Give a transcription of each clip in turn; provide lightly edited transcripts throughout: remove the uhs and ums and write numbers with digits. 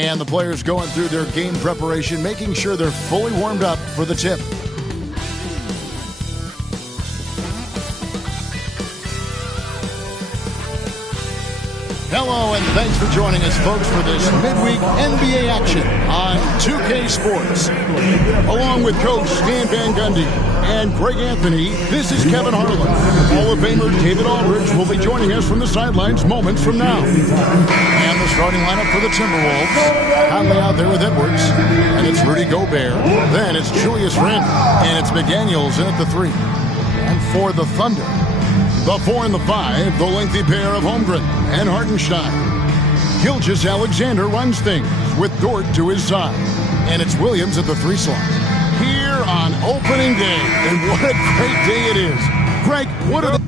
And the players going through their game preparation, making sure they're fully warmed up for the tip. Hello, and thanks for joining us, folks, for this midweek NBA action on 2K Sports. Along with Coach Stan Van Gundy and Greg Anthony, this is Kevin Harlan. Hall of Famer David Aldridge will be joining us from the sidelines moments from now. And the starting lineup for the Timberwolves. Conley out there with Edwards. And it's Rudy Gobert. Then it's Julius Randle. And it's McDaniels in at the 3. And for the Thunder, the 4 and the 5, the lengthy pair of Holmgren and Hartenstein. Gilgeous-Alexander runs things with Dort to his side. And it's Williams at the 3 slot. Here on opening day. And what a great day it is. Greg, what are the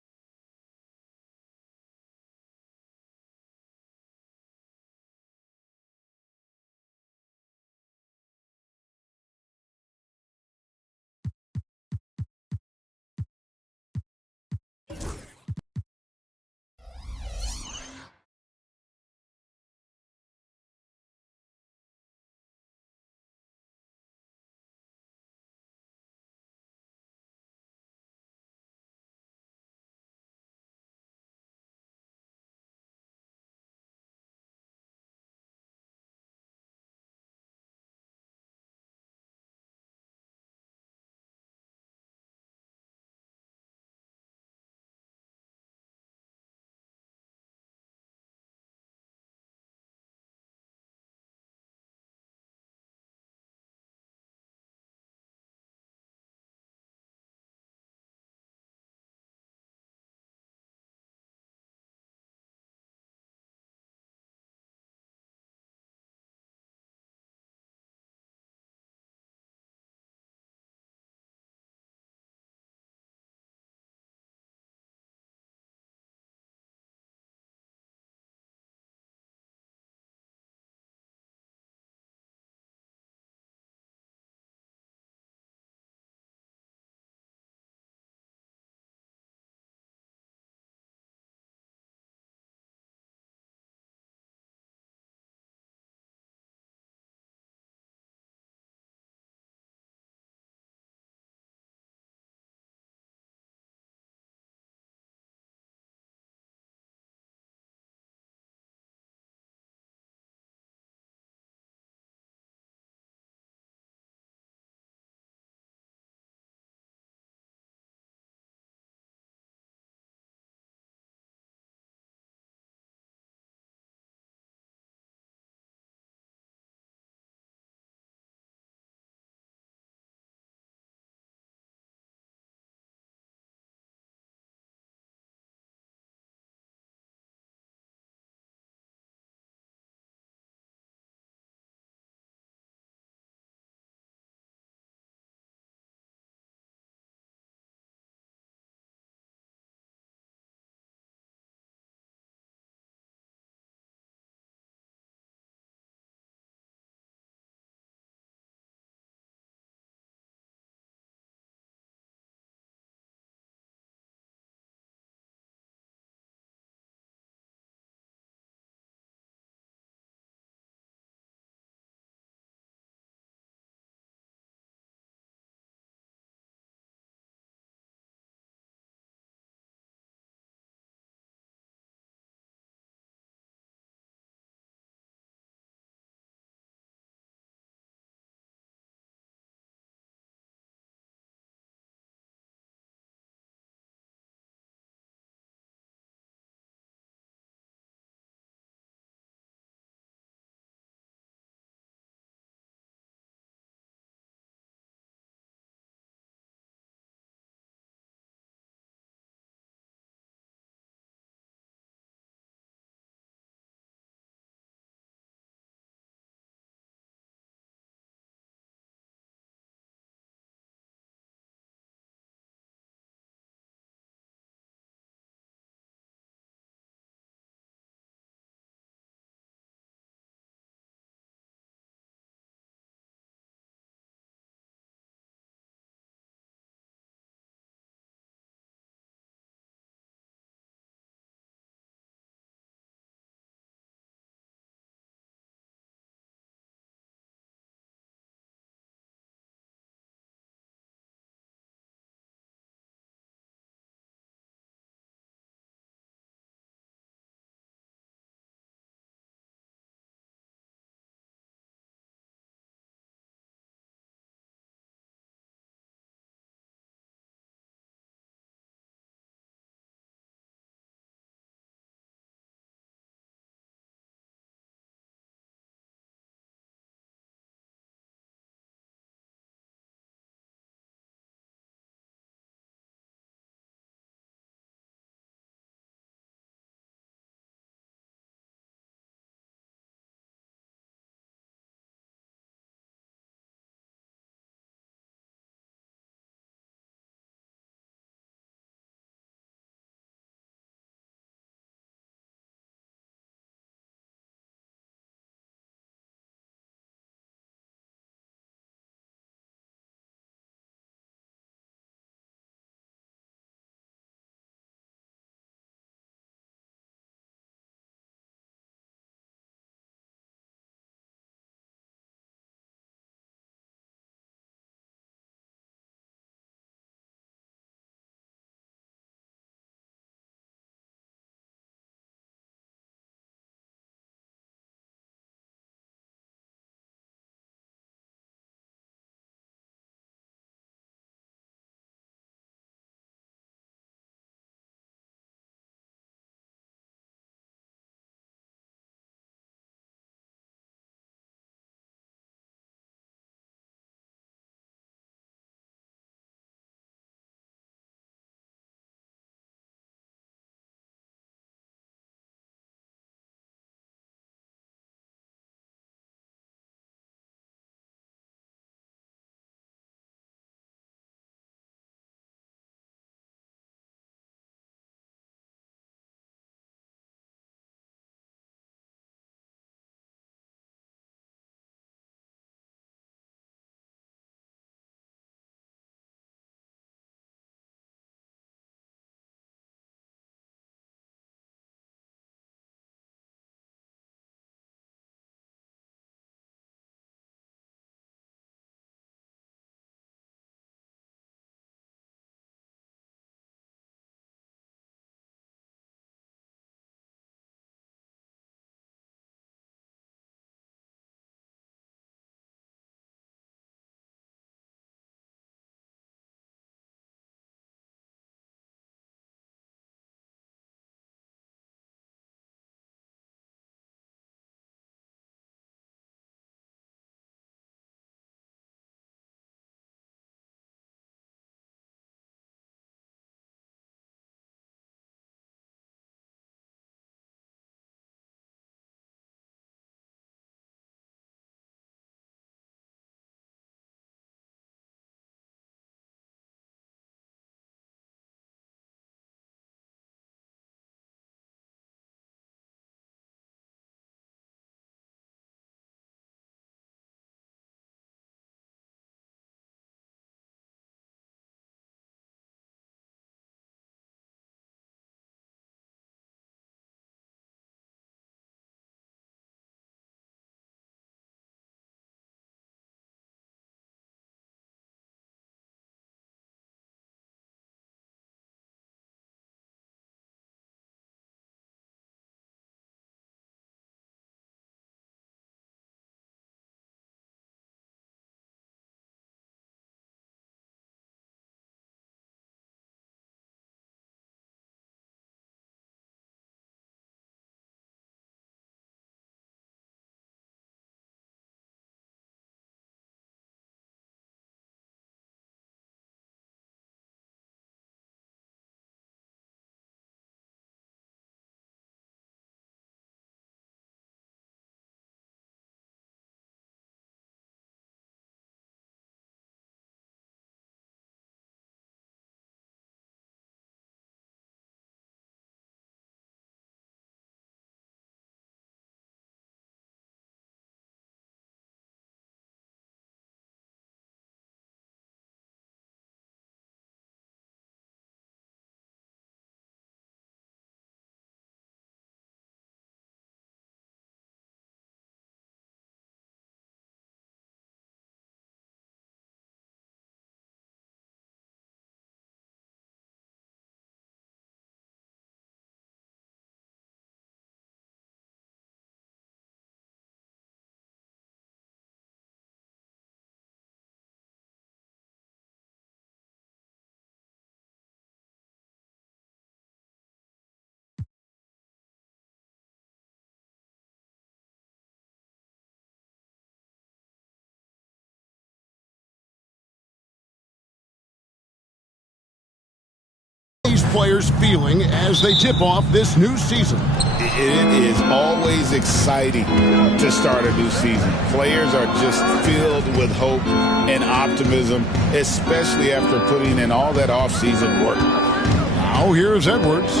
players feeling as they tip off this new season? It is always exciting to start a new season. Players are just filled with hope and optimism, especially after putting in all that off-season work. Now here's Edwards.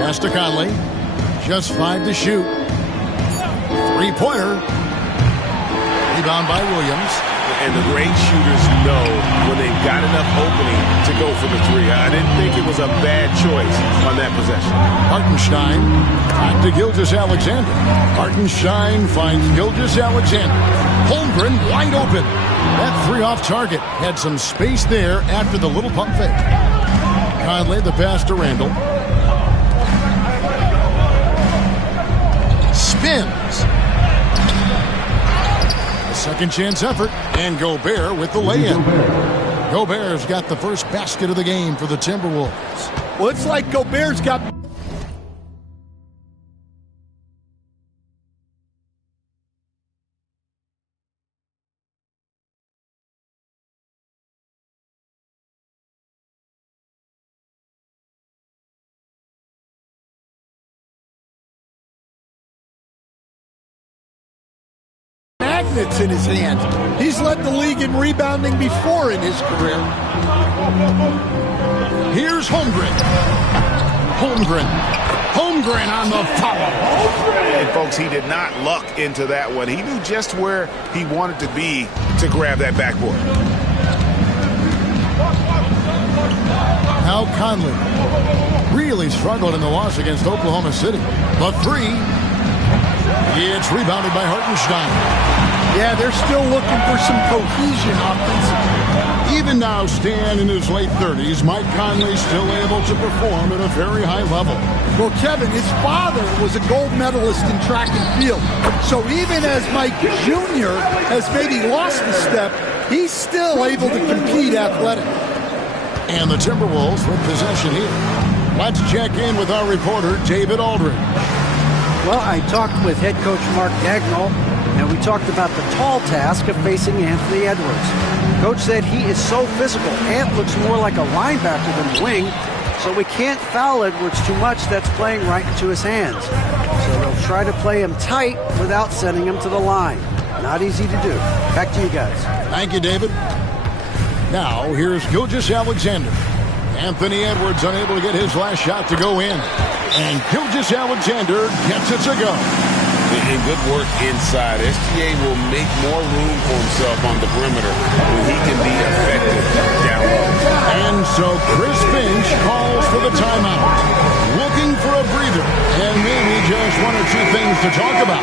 Pass to Conley. Just 5 to shoot. Three-pointer. Rebound by Williams. And the great shooters know when they've got enough opening to go for the three. I didn't think it was a bad choice on that possession. Hartenstein back to Gilgeous-Alexander. Hartenstein finds Gilgeous-Alexander. Holmgren wide open. That three off target had some space there after the little pump fake. Conley the pass to Randall. Spins. Second chance effort, and Gobert with the lay-in. Gobert's got the first basket of the game for the Timberwolves. Well, it's like Gobert's got... magnets in his hand. He's led the league in rebounding before in his career. Here's Holmgren. Holmgren on the foul. And folks, he did not luck into that one. He knew just where he wanted to be to grab that backboard. Now Conley really struggled in the loss against Oklahoma City. The three. It's rebounded by Hartenstein. Yeah, they're still looking for some cohesion offensively. Even now, Stan in his late 30s, Mike Conley still able to perform at a very high level. Well, Kevin, his father was a gold medalist in track and field. So even as Mike Jr. has maybe lost a step, he's still able to compete athletic. And the Timberwolves with possession here. Let's check in with our reporter, David Aldridge. Well, I talked with head coach Mark Dagnall, and we talked about the tall task of facing Anthony Edwards. Coach said he is so physical. Ant looks more like a linebacker than a wing, so we can't foul Edwards too much. That's playing right into his hands. So they'll try to play him tight without sending him to the line. Not easy to do. Back to you guys. Thank you, David. Now, here's Gilgeous-Alexander. Anthony Edwards unable to get his last shot to go in. And Gilgeous-Alexander gets it to go. And good work inside. SGA will make more room for himself on the perimeter when he can be effective down low. And so Chris Finch calls for the timeout. Looking for a breather. And maybe just one or two things to talk about.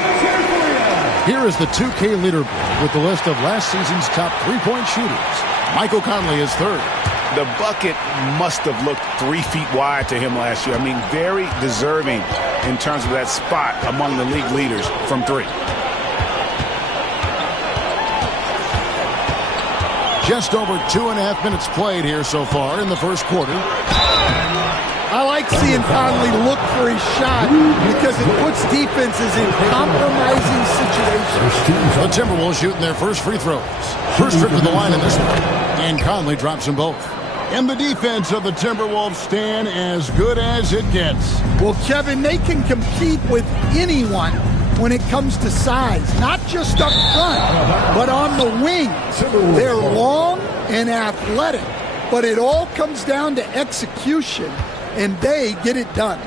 Here is the 2K leaderboard with the list of last season's top three-point shooters. Michael Conley is third. The bucket must have looked 3 feet wide to him last year. I mean, very deserving in terms of that spot among the league leaders from three. Just over 2.5 minutes played here so far in the first quarter. I like seeing Conley look for his shot because it puts defenses in compromising situations. The Timberwolves shooting their first free throws. First trip to the line in this one. And Conley drops them both. And the defense of the Timberwolves stand as good as it gets. Well, Kevin, they can compete with anyone when it comes to size, not just up front, but on the wing. They're long and athletic, but it all comes down to execution, and they get it done.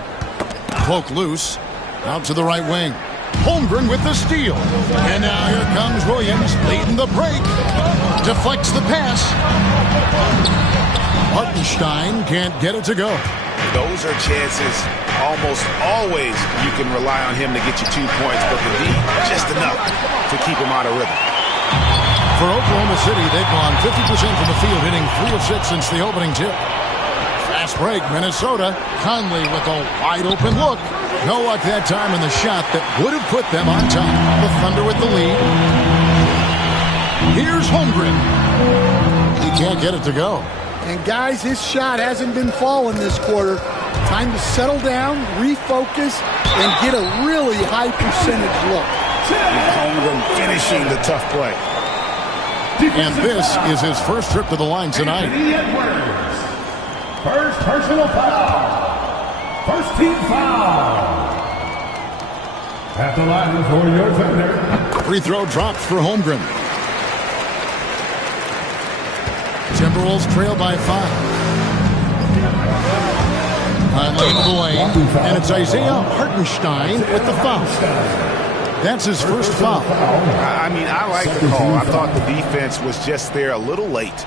Cloak loose, out to the right wing. Holmgren with the steal. And now here comes Williams leading the break. Deflects the pass. Hartenstein can't get it to go. Those are chances almost always you can rely on him to get you 2 points, but the D just enough to keep him out of rhythm. For Oklahoma City, they've gone 50% from the field, hitting 3 of 6 since the opening tip. Fast break, Minnesota. Conley with a wide-open look. No luck that time in the shot that would have put them on top. The Thunder with the lead. Here's Holmgren. He can't get it to go. And guys, his shot hasn't been falling this quarter. Time to settle down, refocus, and get a really high percentage look. Holmgren finishing the tough play. And this is his first trip to the line tonight. First personal foul. First team foul. At the line for your defender. Free throw dropped for Holmgren. Timberwolves trail by 5. Lane of the lane, and it's Isaiah Hartenstein with the foul. That's his first foul. I mean, I like the call. I thought the defense was just there a little late.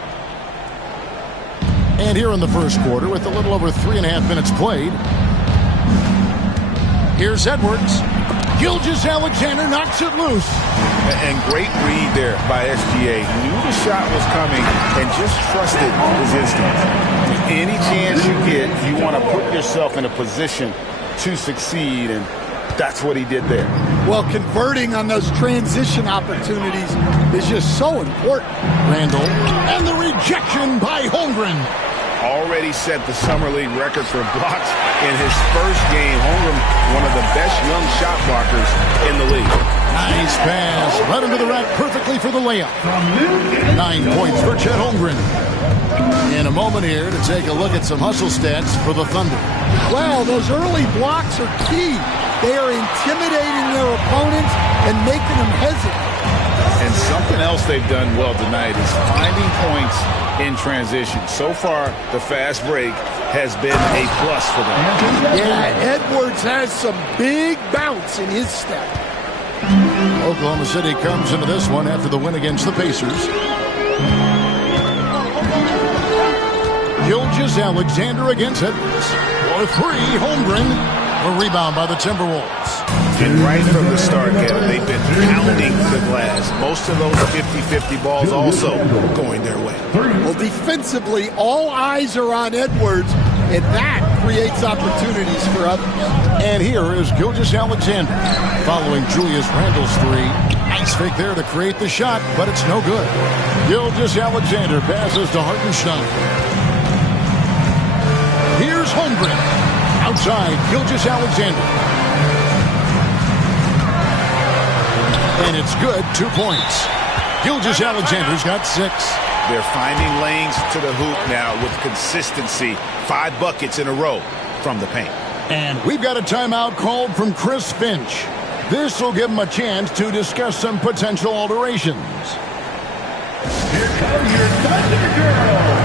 And here in the first quarter, with a little over 3.5 minutes played, here's Edwards. Gilgeous-Alexander knocks it loose. And great read there by SGA. Knew the shot was coming and just trusted his instincts. Any chance you get, you want to put yourself in a position to succeed, and that's what he did there. Well, converting on those transition opportunities is just so important. Randall, and the rejection by Holmgren. Already set the Summer League record for blocks in his first game. Holmgren, one of the best young shot blockers in the league. Nice pass, right into the rack perfectly for the layup. 9 points for Chet Holmgren. In a moment here to take a look at some hustle stats for the Thunder. Well, those early blocks are key. They are intimidating their opponents and making them hesitate. And something else they've done well tonight is finding points in transition. So far, the fast break has been a plus for them. Yeah, Edwards has some big bounce in his step. Oklahoma City comes into this one after the win against the Pacers. Gilgeous-Alexander against Edwards. For 3, Holmgren. A rebound by the Timberwolves. And right from the start, Kevin, they've been pounding the glass. Most of those 50-50 balls also going their way. Well, defensively, all eyes are on Edwards, and that creates opportunities for others. And here is Gilgeous-Alexander following Julius Randle's 3. Nice fake there to create the shot, but it's no good. Gilgeous-Alexander passes to Hartenstein. Here's Holmgren. Outside, Gilgeous-Alexander. And it's good, 2 points. Gilgeous-Alexander's got 6. They're finding lanes to the hoop now with consistency. 5 buckets in a row from the paint. And we've got a timeout called from Chris Finch. This will give him a chance to discuss some potential alterations. Here comes your Thunder Girl.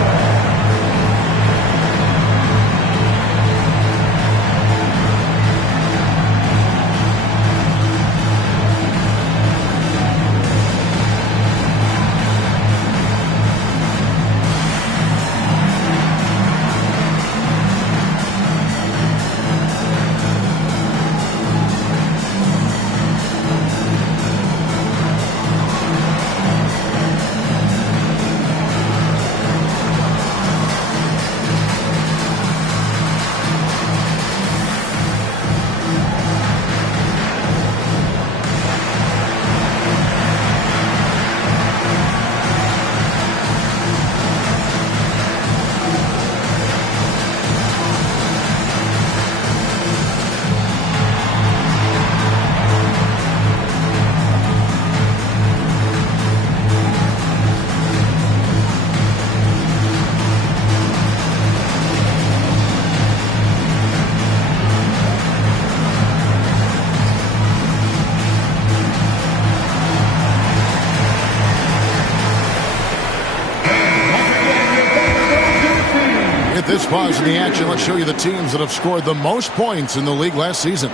This pause in the action, let's show you the teams that have scored the most points in the league last season.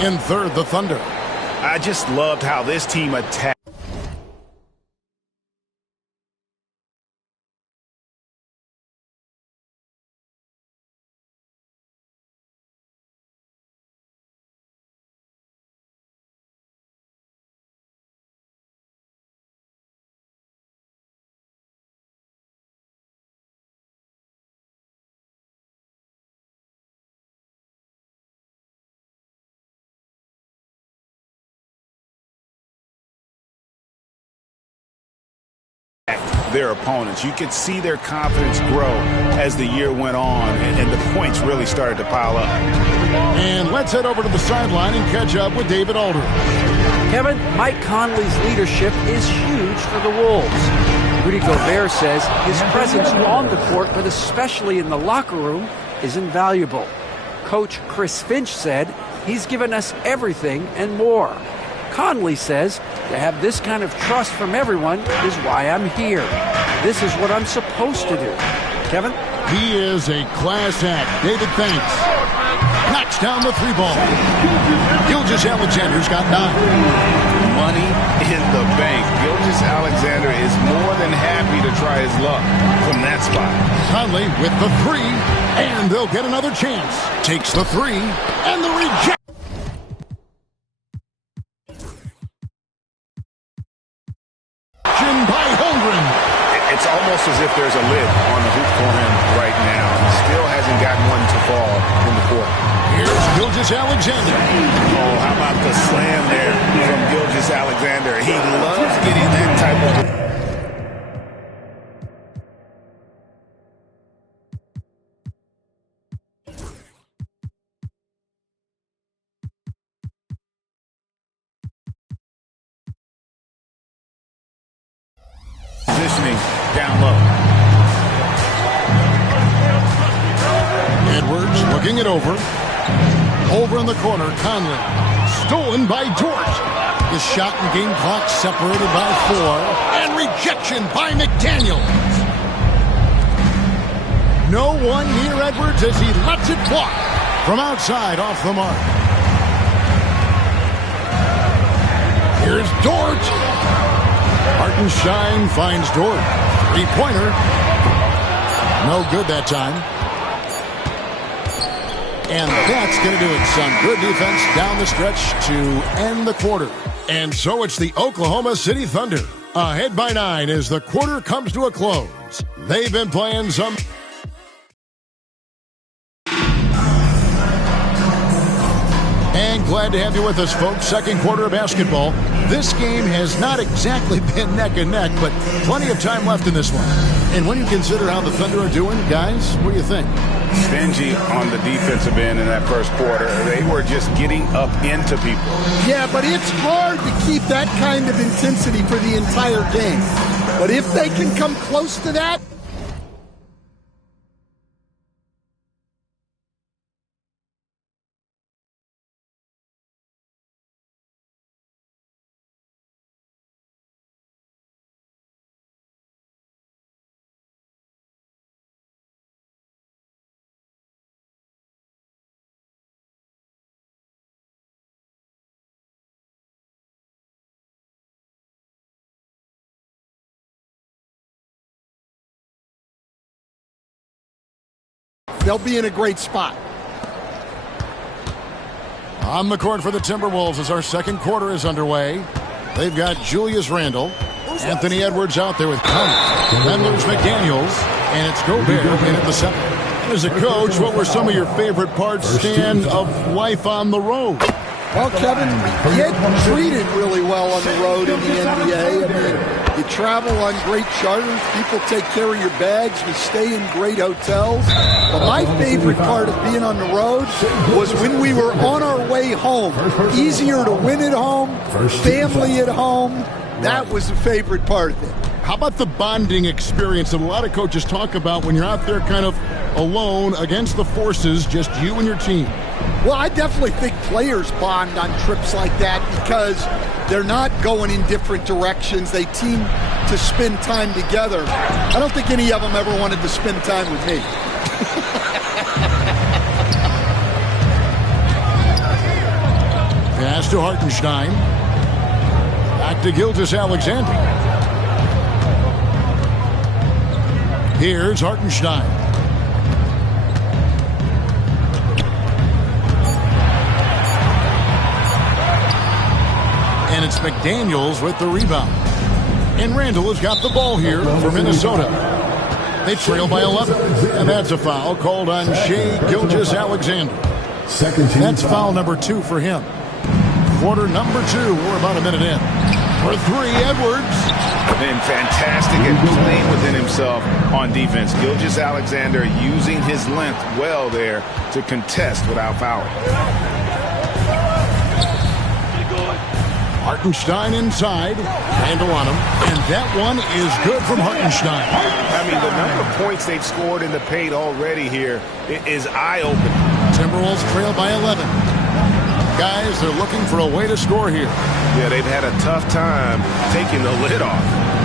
In third, the Thunder. I just loved how this team attacked. Their opponents. You could see their confidence grow as the year went on, and the points really started to pile up. And let's head over to the sideline and catch up with David Aldridge. Kevin, Mike Conley's leadership is huge for the Wolves. Rudy Gobert says his presence on the court, but especially in the locker room, is invaluable. Coach Chris Finch said he's given us everything and more. Conley says to have this kind of trust from everyone is why I'm here. This is what I'm supposed to do. Kevin? He is a class act. David, thanks. Knocks down the three ball. Gilgeous-Alexander's got 9. Money in the bank. Gilgeous-Alexander is more than happy to try his luck from that spot. Conley with the 3, and they'll get another chance. Takes the 3, and the reject. By Holmgren. It's almost as if there's a lid on the hoop for him right now. He still hasn't gotten one to fall in the court. Here's Gilgeous-Alexander. Oh, how about the slam there from Gilgeous-Alexander? He loves getting that type of... positioning down low. Edwards looking it over. Over in the corner, Conley. Stolen by George. The shot and game clock separated by 4. And rejection by McDaniels. No one near Edwards as he lets it fly. From outside off the mark. Here's Dort. Hartenstein finds Dort. 3-pointer. No good that time. And that's going to do it. Some good defense down the stretch to end the quarter. And so it's the Oklahoma City Thunder. Ahead by 9 as the quarter comes to a close. They've been playing some... And glad to have you with us, folks. Second quarter of basketball. This game has not exactly been neck and neck, but plenty of time left in this one. And when you consider how the Thunder are doing, guys, what do you think? Stingy on the defensive end in that first quarter. They were just getting up into people. Yeah, but it's hard to keep that kind of intensity for the entire game. But if they can come close to that, they'll be in a great spot. On the court for the Timberwolves as our second quarter is underway. They've got Julius Randle, Anthony Edwards out there with Conley. Then there's McDaniels, and it's Gobert in at the 7. As a coach, what were some of your favorite parts, Stan, of life on the road? Well, Kevin, you get treated really well on the road in the NBA. I mean, you travel on great charters. People take care of your bags. We stay in great hotels. But my favorite part of being on the road was when we were on our way home. Easier to win at home, family at home. That was the favorite part of it. How about the bonding experience that a lot of coaches talk about when you're out there kind of alone against the forces, just you and your team? Well, I definitely think players bond on trips like that because they're not going in different directions. They team to spend time together. I don't think any of them ever wanted to spend time with me. Pass to Hartenstein. Back to Gilgeous-Alexander. Here's Hartenstein. And it's McDaniels with the rebound. And Randle has got the ball here for Minnesota. They trail by 11. And that's a foul called on Shai Gilgeous-Alexander. That's foul number 2 for him. Quarter number 2. We're about a minute in. For 3, Edwards. Been fantastic at playing within himself on defense. Gilgeous-Alexander using his length well there to contest without fouling. Hartenstein inside. Randall on him. And that one is good from Hartenstein. I mean, the number of points they've scored in the paint already here is eye-opening. Timberwolves trail by 11. Guys, they're looking for a way to score here. Yeah, they've had a tough time taking the lid off.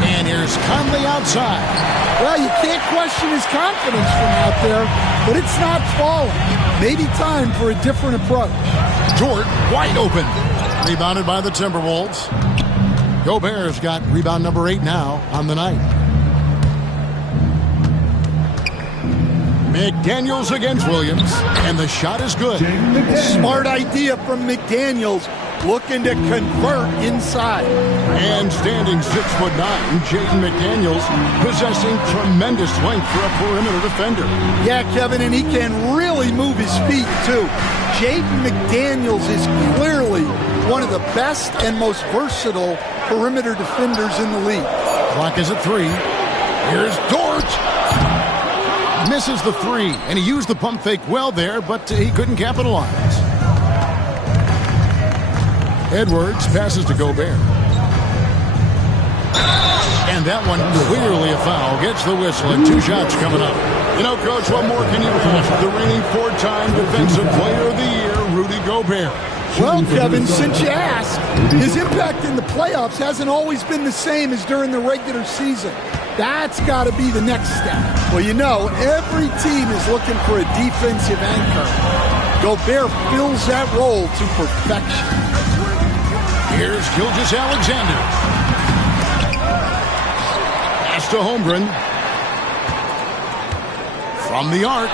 And here's Conley outside. Well, you can't question his confidence from out there, but it's not falling. Maybe time for a different approach. Dort wide open. Rebounded by the Timberwolves. Gobert's got rebound number 8 now on the night. McDaniels against Williams, and the shot is good. Smart idea from McDaniels, looking to convert inside. And standing 6'9", Jaden McDaniels, possessing tremendous length for a perimeter defender. Yeah, Kevin, and he can really move his feet, too. Jaden McDaniels is clearly one of the best and most versatile perimeter defenders in the league. Clock is at 3. Here's Dort. Misses the 3, and he used the pump fake well there, but he couldn't capitalize. Edwards passes to Gobert. And that one clearly a foul. Gets the whistle, and 2 shots coming up. You know, Coach, what more can you want? The reigning 4-time Defensive Player of the Year, Rudy Gobert. Well, Kevin, since you asked, his impact in the playoffs hasn't always been the same as during the regular season. That's got to be the next step. Well, you know, every team is looking for a defensive anchor. Gobert fills that role to perfection. Here's Gilgeous-Alexander. Pass to Holmgren. From the arc.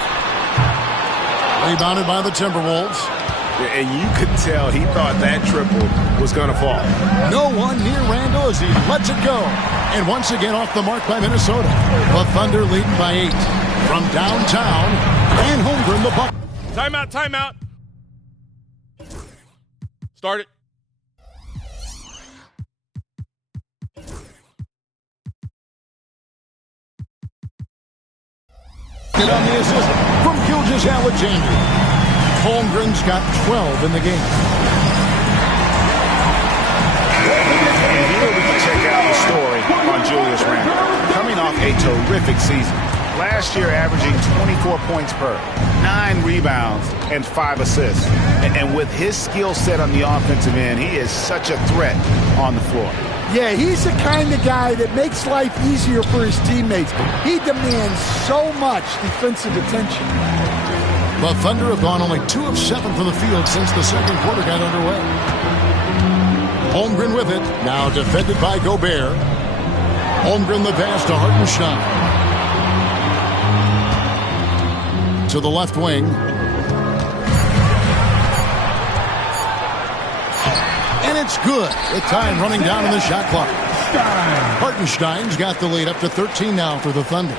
Rebounded by the Timberwolves. And you could tell he thought that triple was going to fall. No one near Randall as he lets it go. And once again off the mark by Minnesota. The Thunder leading by 8. From downtown, and Holmgren the bucket. Timeout, timeout. Start it. Get on the assist from Gilgeous-Alexander. Holmgren's got 12 in the game. And here we can check out the story on Julius Randle. Coming off a terrific season. Last year averaging 24 points per, 9 rebounds, and 5 assists. And with his skill set on the offensive end, he is such a threat on the floor. Yeah, he's the kind of guy that makes life easier for his teammates. He demands so much defensive attention. The Thunder have gone only 2 of 7 from the field since the second quarter got underway. Holmgren with it, now defended by Gobert. Holmgren the pass to Hartenstein. To the left wing. And it's good. With time running down in the shot clock. Hartenstein's got the lead up to 13 now for the Thunder.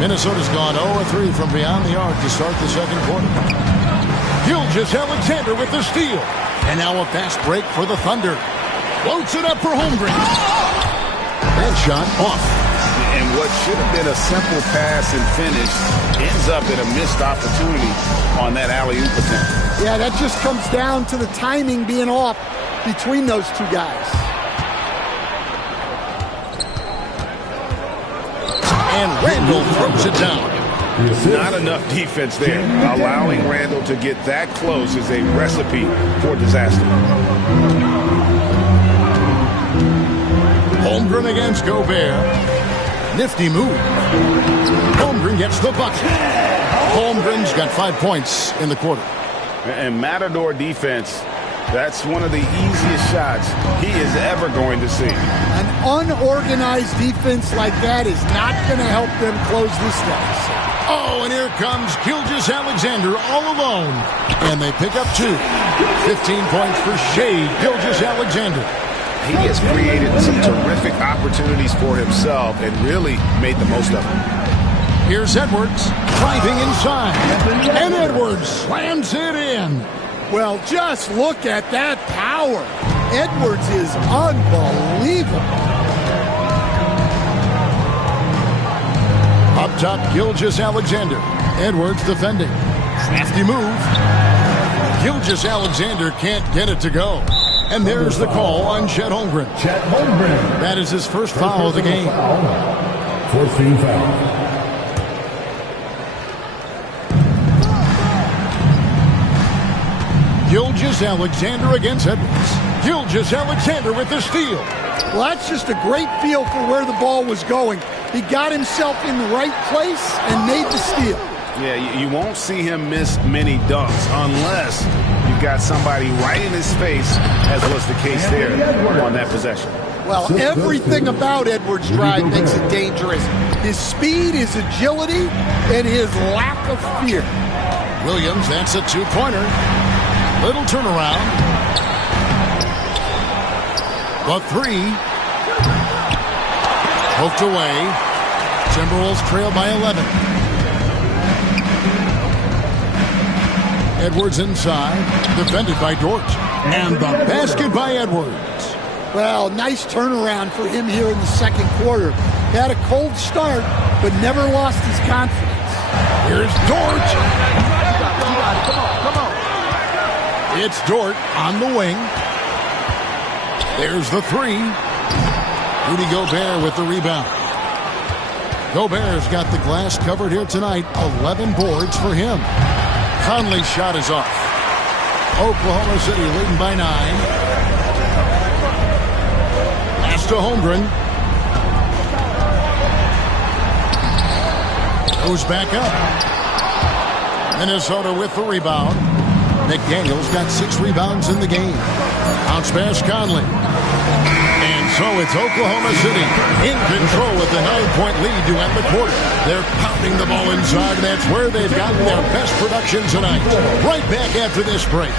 Minnesota's gone 0-3 from beyond the arc to start the second quarter. Gilgeous-Alexander with the steal. And now a fast break for the Thunder. Floats it up for Holmgren. That shot off. And what should have been a simple pass and finish ends up in a missed opportunity on that alley-oop attempt. Yeah, that just comes down to the timing being off between those two guys. And Randall throws it down. Not enough defense there. Allowing Randall to get that close is a recipe for disaster. Holmgren against Gobert. Nifty move. Holmgren gets the bucket. Holmgren's got 5 points in the quarter. And Matador defense, that's one of the easiest shots he is ever going to see. An unorganized defense like that is not going to help them close this deficit. Oh, and here comes Gilgeous-Alexander all alone. And they pick up 2. 15 points for Shea Gilgeous-Alexander. He has created some terrific opportunities for himself and really made the most of them. Here's Edwards driving inside. And Edwards slams it in. Well, just look at that power. Edwards is unbelievable. Up top, Gilgeous-Alexander. Edwards defending. Crafty move. Gilgeous-Alexander can't get it to go. And there's the call on Chet Holmgren. Chet Holmgren. That is his first foul of the game. First team foul. Gilgeous-Alexander against Edwards. Gilgeous-Alexander with the steal. Well, that's just a great feel for where the ball was going. He got himself in the right place and made the steal. Yeah, you won't see him miss many dunks unless you've got somebody right in his face, as was the case there on that possession. Well, everything about Edwards' drive makes it dangerous. His speed, his agility, and his lack of fear. Williams, that's a two-pointer. Little turnaround. The three. Poked away. Timberwolves trail by 11. Edwards inside. Defended by Dort. And the basket by Edwards. Well, nice turnaround for him here in the second quarter. Had a cold start, but never lost his confidence. Here's Dort. Come on. It's Dort on the wing. There's the three. Rudy Gobert with the rebound. Gobert's got the glass covered here tonight. 11 boards for him. Conley's shot is off. Oklahoma City leading by 9. Pass to Holmgren. Goes back up. Minnesota with the rebound. McDaniels got 6 rebounds in the game. Bounce pass Conley. And so it's Oklahoma City in control with the 9-point lead to end the quarter. They're pounding the ball inside. That's where they've gotten their best production tonight. Right back after this break.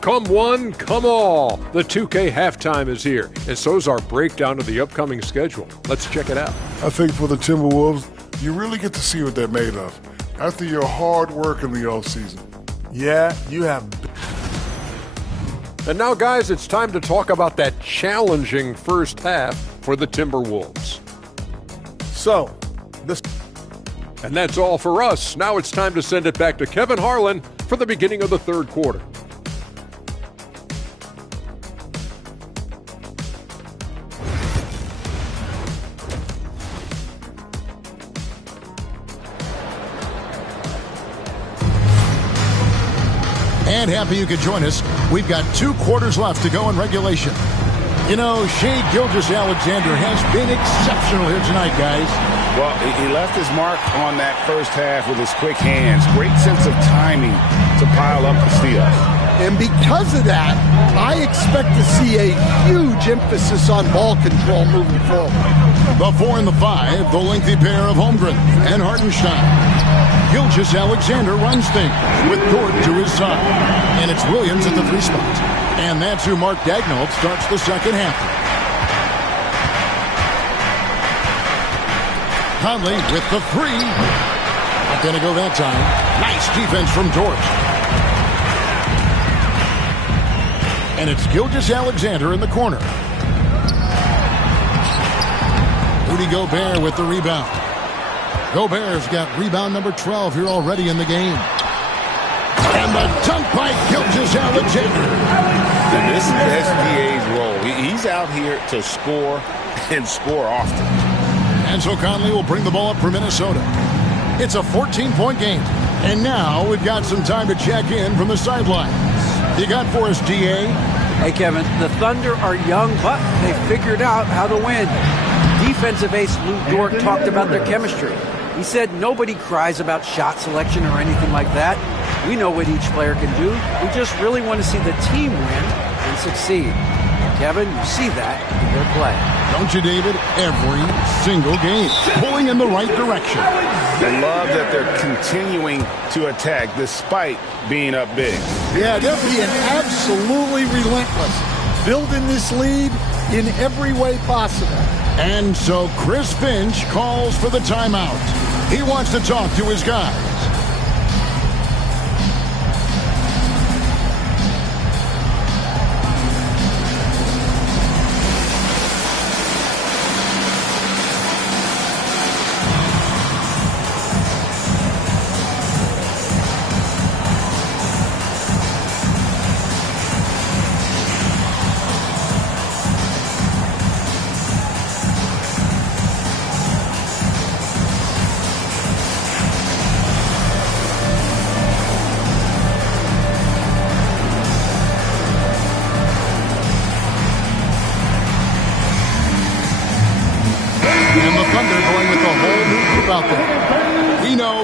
Come one, come all. The 2K halftime is here, and so's our breakdown of the upcoming schedule. Let's check it out. I think for the Timberwolves, you really get to see what they're made of. After your hard work in the offseason. Yeah, you have. And now, guys, it's time to talk about that challenging first half for the Timberwolves. And that's all for us. Now it's time to send it back to Kevin Harlan for the beginning of the third quarter. And happy you could join us. We've got 2 quarters left to go in regulation. You know, Shai Gilgeous-Alexander has been exceptional here tonight, guys. Well, he left his mark on that first half with his quick hands. Great sense of timing to pile up the steals. And because of that, I expect to see a huge emphasis on ball control moving forward. The 4 and the 5, the lengthy pair of Holmgren and Hartenstein. Gilgeous-Alexander runs things with Dort to his side. And it's Williams at the 3 spot. And that's who Mark Daigneault starts the second half. Conley with the 3. Not going to go that time. Nice defense from Dort. And it's Gilgeous-Alexander in the corner. Rudy Gobert with the rebound. Gobert's got rebound number 12 here already in the game. And the dunk by Gilgeous-Alexander. And this is SGA's role. He's out here to score and score often. And so Conley will bring the ball up for Minnesota. It's a 14-point game. And now we've got some time to check in from the sidelines. You got for us, GA? Hey, Kevin, the Thunder are young, but they figured out how to win. Defensive ace Lou Dort talked about their chemistry. He said nobody cries about shot selection or anything like that. We know what each player can do. We just really want to see the team win and succeed. Kevin, you see that. their play. Don't you, David? Every single game. Pulling in the right direction. I love that they're continuing to attack despite being up big. Yeah, they're being absolutely relentless. Building this lead in every way possible. And so Chris Finch calls for the timeout. He wants to talk to his guys.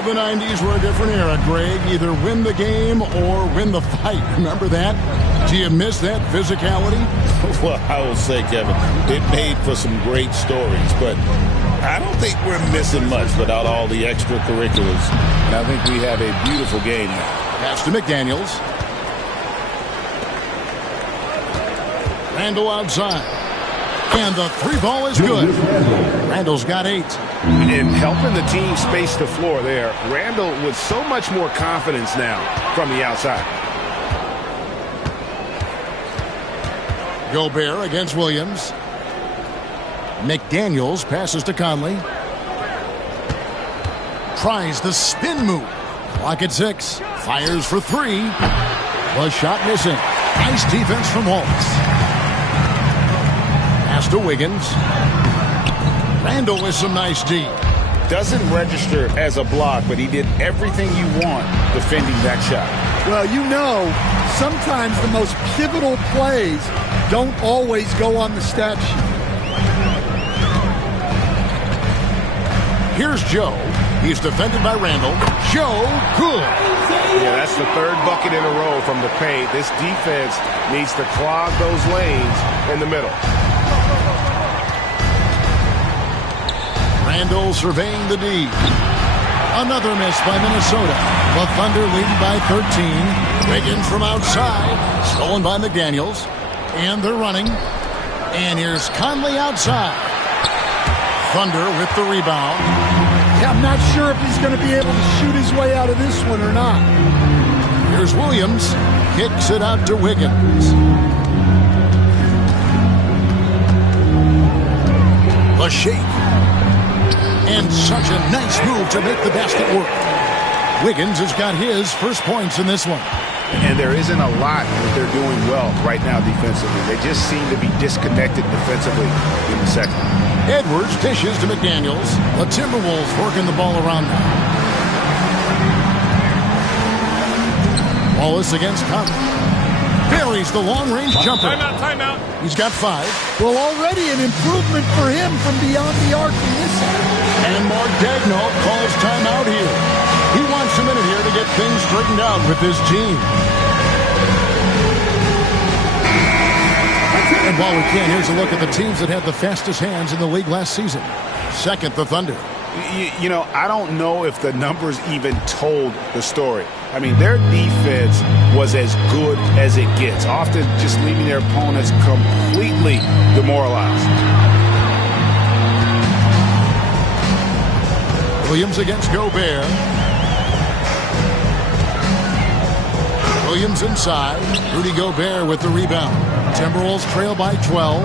The 90s were a different era, Greg. Either win the game or win the fight. Remember that? Do you miss that physicality? Well, I will say, Kevin, it made for some great stories, but I don't think we're missing much without all the extracurriculars. And I think we have a beautiful game now. Pass to McDaniels. Randall outside. And the three ball is good. Randall's got 8. And helping the team space the floor there, Randall with so much more confidence now from the outside. Gobert against Williams. McDaniels passes to Conley. Tries the spin move. Clock at 6. Fires for 3. The shot missing. Nice defense from Holtz. Pass to Wiggins. Randall with some nice D. Doesn't register as a block, but he did everything you want defending that shot. Well, you know, sometimes the most pivotal plays don't always go on the stat sheet. Here's Joe. He's defended by Randall. Joe, good. Yeah, that's the 3rd bucket in a row from the paint. This defense needs to clog those lanes in the middle. Randall surveying the D. Another miss by Minnesota. The Thunder leading by 13. Wiggins from outside. Stolen by McDaniels. And they're running. And here's Conley outside. Thunder with the rebound. Yeah, I'm not sure if he's going to be able to shoot his way out of this one or not. Here's Williams. Kicks it out to Wiggins. The shake. And such a nice move to make the basket work. Wiggins has got his first points in this one. And there isn't a lot that they're doing well right now defensively. They just seem to be disconnected defensively in the second. Edwards dishes to McDaniels. The Timberwolves working the ball around now. Wallace against Conley. Buries the long-range jumper. Timeout. He's got 5. Well, already an improvement for him from beyond the arc in this one. And Mark Daigneault calls timeout here. He wants a minute here to get things straightened out with his team. And while we can, here's a look at the teams that had the fastest hands in the league last season. Second, the Thunder. You know, I don't know if the numbers even told the story. I mean, their defense was as good as it gets, often just leaving their opponents completely demoralized. Williams against Gobert. Williams inside. Rudy Gobert with the rebound. Timberwolves trail by 12.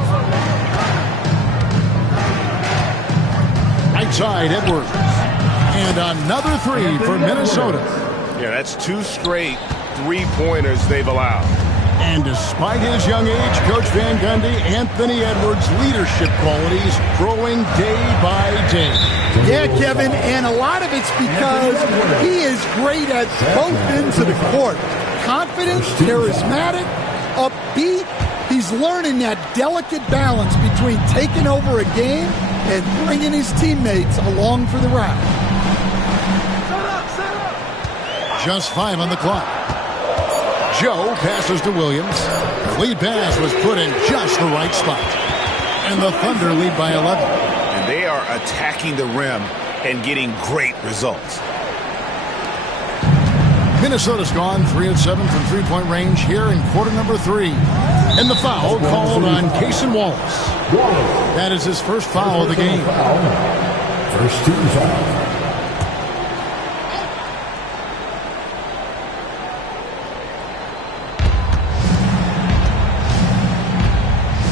Right side, Edwards. And another 3 for Minnesota. Yeah, that's 2 straight 3-pointers they've allowed. And despite his young age, Coach Van Gundy, Anthony Edwards' leadership qualities growing day by day. Yeah, Kevin, and a lot of it's because he is great at both ends of the court. Confident, charismatic, upbeat. He's learning that delicate balance between taking over a game and bringing his teammates along for the ride. Just 5 on the clock. Joe passes to Williams. The lead pass was put in just the right spot. And the Thunder lead by 11. And they are attacking the rim and getting great results. Minnesota's gone 3 of 7 from three-point range here in quarter number 3. And the foul called on Cason Wallace. That is his first foul of the game. First team foul.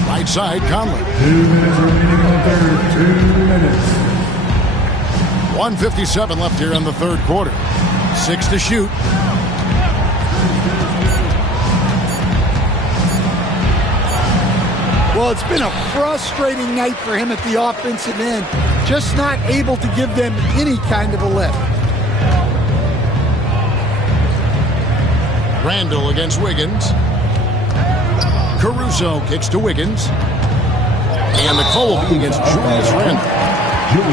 Right side, Conley. 2 minutes remaining in the third. 2 minutes. 1:57 left here in the third quarter. 6 to shoot. Well, it's been a frustrating night for him at the offensive end. Just not able to give them any kind of a lift. Randall against Wiggins. Caruso kicks to Wiggins. And the call will be against Julius Randall.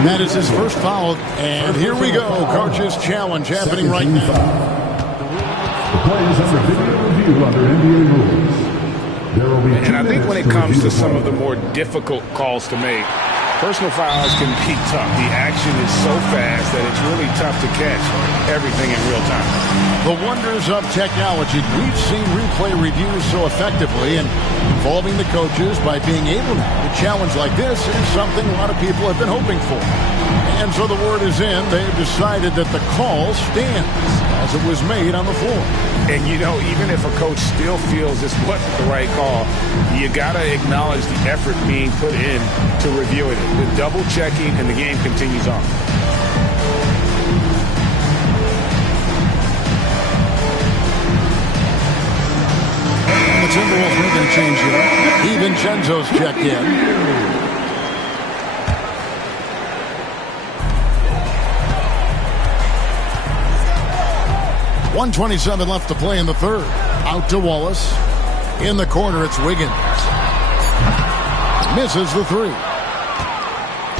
That is his first foul. And here we go. Coach's challenge happening right now. The play is under video review under NBA rules. There will be and I think when it comes to some of the more difficult calls to make, personal fouls can be tough. The action is so fast that it's really tough to catch everything in real time. The wonders of technology. We've seen replay reviews so effectively, and involving the coaches by being able to challenge like this is something a lot of people have been hoping for. And so the word is in. They've decided that the call stands as it was made on the floor. And, you know, even if a coach still feels this wasn't the right call, you got to acknowledge the effort being put in to reviewing it. The double checking, and the game continues on. And the Timberwolves making a change here. DiVincenzo's checked in. 1:27 left to play in the third. Out to Wallace. In the corner, it's Wiggins. Misses the three.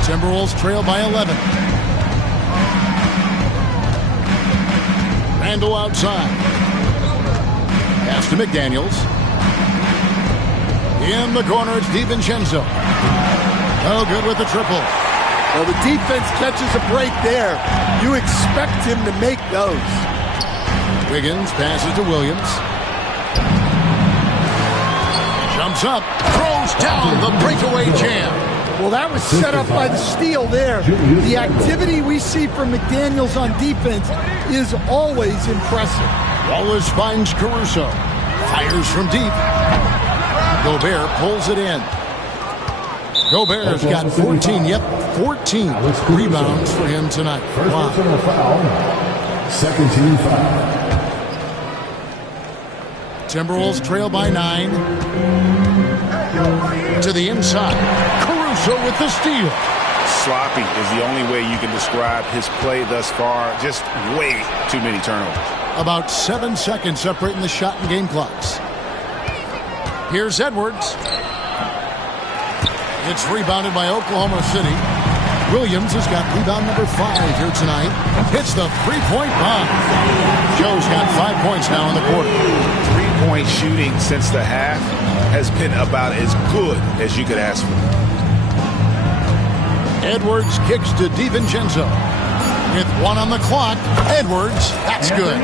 Timberwolves trail by 11. Randall outside. Pass to McDaniels. In the corner, it's DiVincenzo. No good with the triple. Well, the defense catches a break there. You expect him to make those. Wiggins passes to Williams. Jumps up, throws down the breakaway jam. Well, that was set up by the steal there. The activity we see from McDaniels on defense is always impressive. Wallace finds Caruso. Fires from deep. Gobert pulls it in. Gobert's got 14, 14 rebounds for him tonight. Wow. Foul. Second team foul. Timberwolves trail by 9. To the inside. Caruso with the steal. Sloppy is the only way you can describe his play thus far. Just way too many turnovers. About 7 seconds separating the shot and game clocks. Here's Edwards. It's rebounded by Oklahoma City. Williams has got rebound number 5 here tonight. Hits the three-point bomb. Joe's got 5 points now in the quarter. Three-point shooting since the half has been about as good as you could ask for. Edwards kicks to DiVincenzo. With 1 on the clock, Edwards, that's good.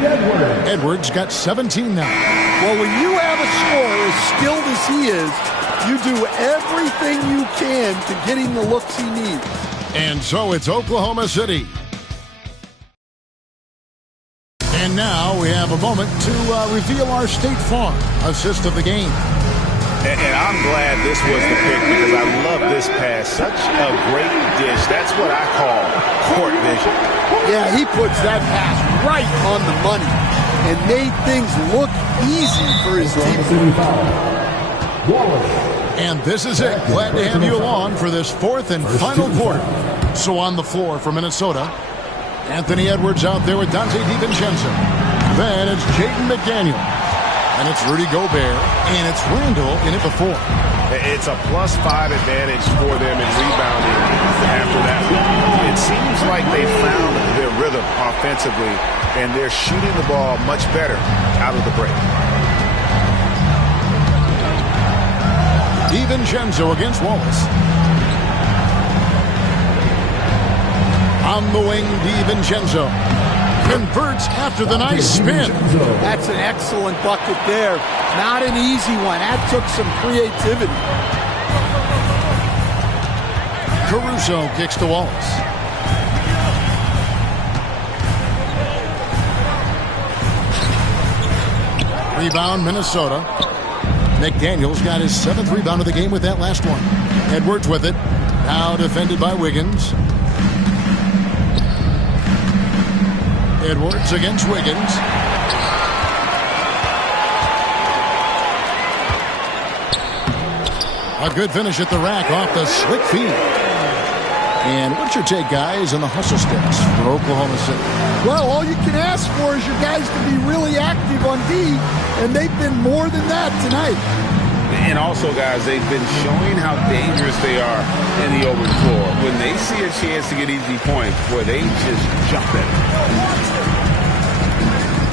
Edwards got 17 now. Well, when you have a scorer as skilled as he is, you do everything you can to get him the looks he needs. And so it's Oklahoma City. And now we have a moment to reveal our State Farm assist of the game. And I'm glad this was the pick because I love this pass. Such a great dish. That's what I call court vision. Yeah, he puts that pass right on the money and made things look easy for his team. And this is it. Glad to have you along for this fourth and final quarter. So on the floor for Minnesota, Anthony Edwards out there with Dante DiVincenzo. Then it's Jaden McDaniel. And it's Rudy Gobert. And it's Randall in it before. It's a +5 advantage for them in rebounding after that. It seems like they found their rhythm offensively, and they're shooting the ball much better out of the break. DiVincenzo against Wallace. On the wing, DiVincenzo converts after the nice spin. That's an excellent bucket there. Not an easy one. That took some creativity. Caruso kicks to Wallace. Rebound, Minnesota. McDaniels got his 7th rebound of the game with that last one. Edwards with it. Now defended by Wiggins. Edwards against Wiggins. A good finish at the rack off the slick feed. And what's your take, guys, on the hustle stats for Oklahoma City? Well, all you can ask for is your guys to be really active on D, and they've been more than that tonight. And also, guys, they've been showing how dangerous they are in the open floor. When they see a chance to get easy points, boy, they just jump at it.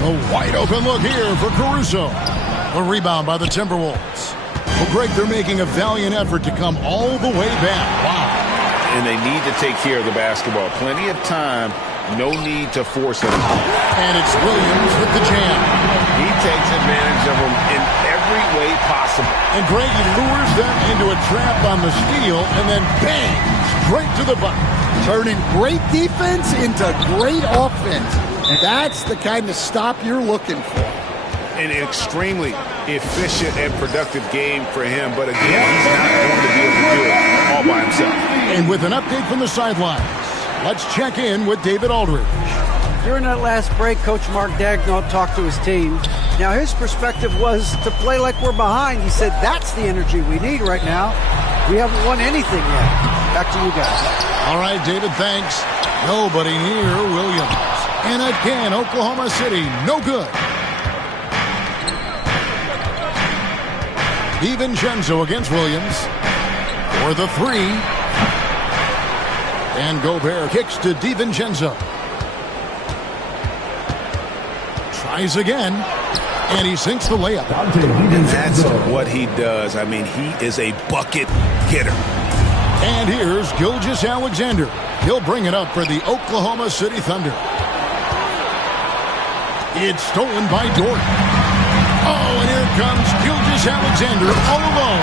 A wide open look here for Caruso. A rebound by the Timberwolves. Well, Greg, they're making a valiant effort to come all the way back. Wow. And they need to take care of the basketball. Plenty of time. No need to force it. And it's Williams with the jam. He takes advantage of them in every way possible. And Greg, he lures them into a trap on the steal and then bang, straight to the bucket. Turning great defense into great offense. That's the kind of stop you're looking for. An extremely efficient and productive game for him. But again, he's not going to be able to do it all by himself. And with an update from the sidelines, let's check in with David Aldridge. During that last break, Coach Mark Daigneault talked to his team. Now, his perspective was to play like we're behind. He said that's the energy we need right now. We haven't won anything yet. Back to you guys. All right, David, thanks. Nobody near Williams. And again, Oklahoma City, no good. DiVincenzo against Williams for the 3. And Gobert kicks to DiVincenzo. Tries again, and he sinks the layup. And that's what he does. I mean, he is a bucket getter. And here's Gilgeous-Alexander. He'll bring it up for the Oklahoma City Thunder. It's stolen by Dort. Oh, and here comes Gilgeous-Alexander all alone.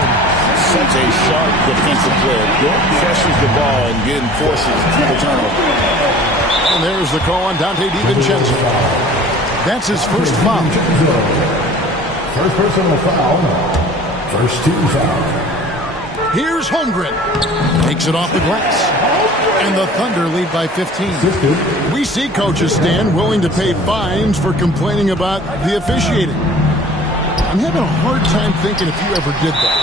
Such a sharp defensive player. Dort pressures the ball and again forces the turnover. And there's the call on Dante DiVincenzo. That's his first foul. First personal foul. First team foul. Here's Holmgren. Takes it off the glass. And the Thunder lead by 15. We see coaches stand willing to pay fines for complaining about the officiating. I'm having a hard time thinking if you ever did that.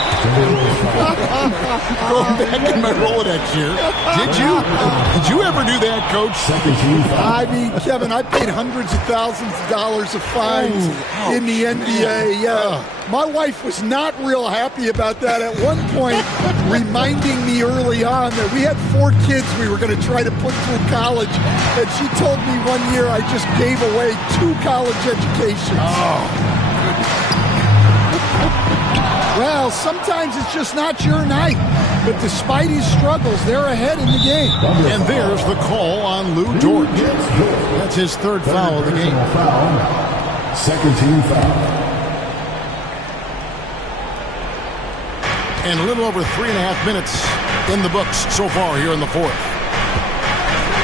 Going back in my Rolodex here. Did you? Did you ever do that, Coach? I mean, Kevin, I paid hundreds of thousands of dollars of fines in the NBA. My wife was not real happy about that at one point, reminding me early on that we had 4 kids we were going to try to put through college. And she told me one year I just gave away 2 college educations. Well, sometimes it's just not your night. But despite his struggles, they're ahead in the game. And there's the call on Lou Dort. That's his 3rd foul of the game. Second team foul. And a little over 3.5 minutes in the books so far here in the 4th.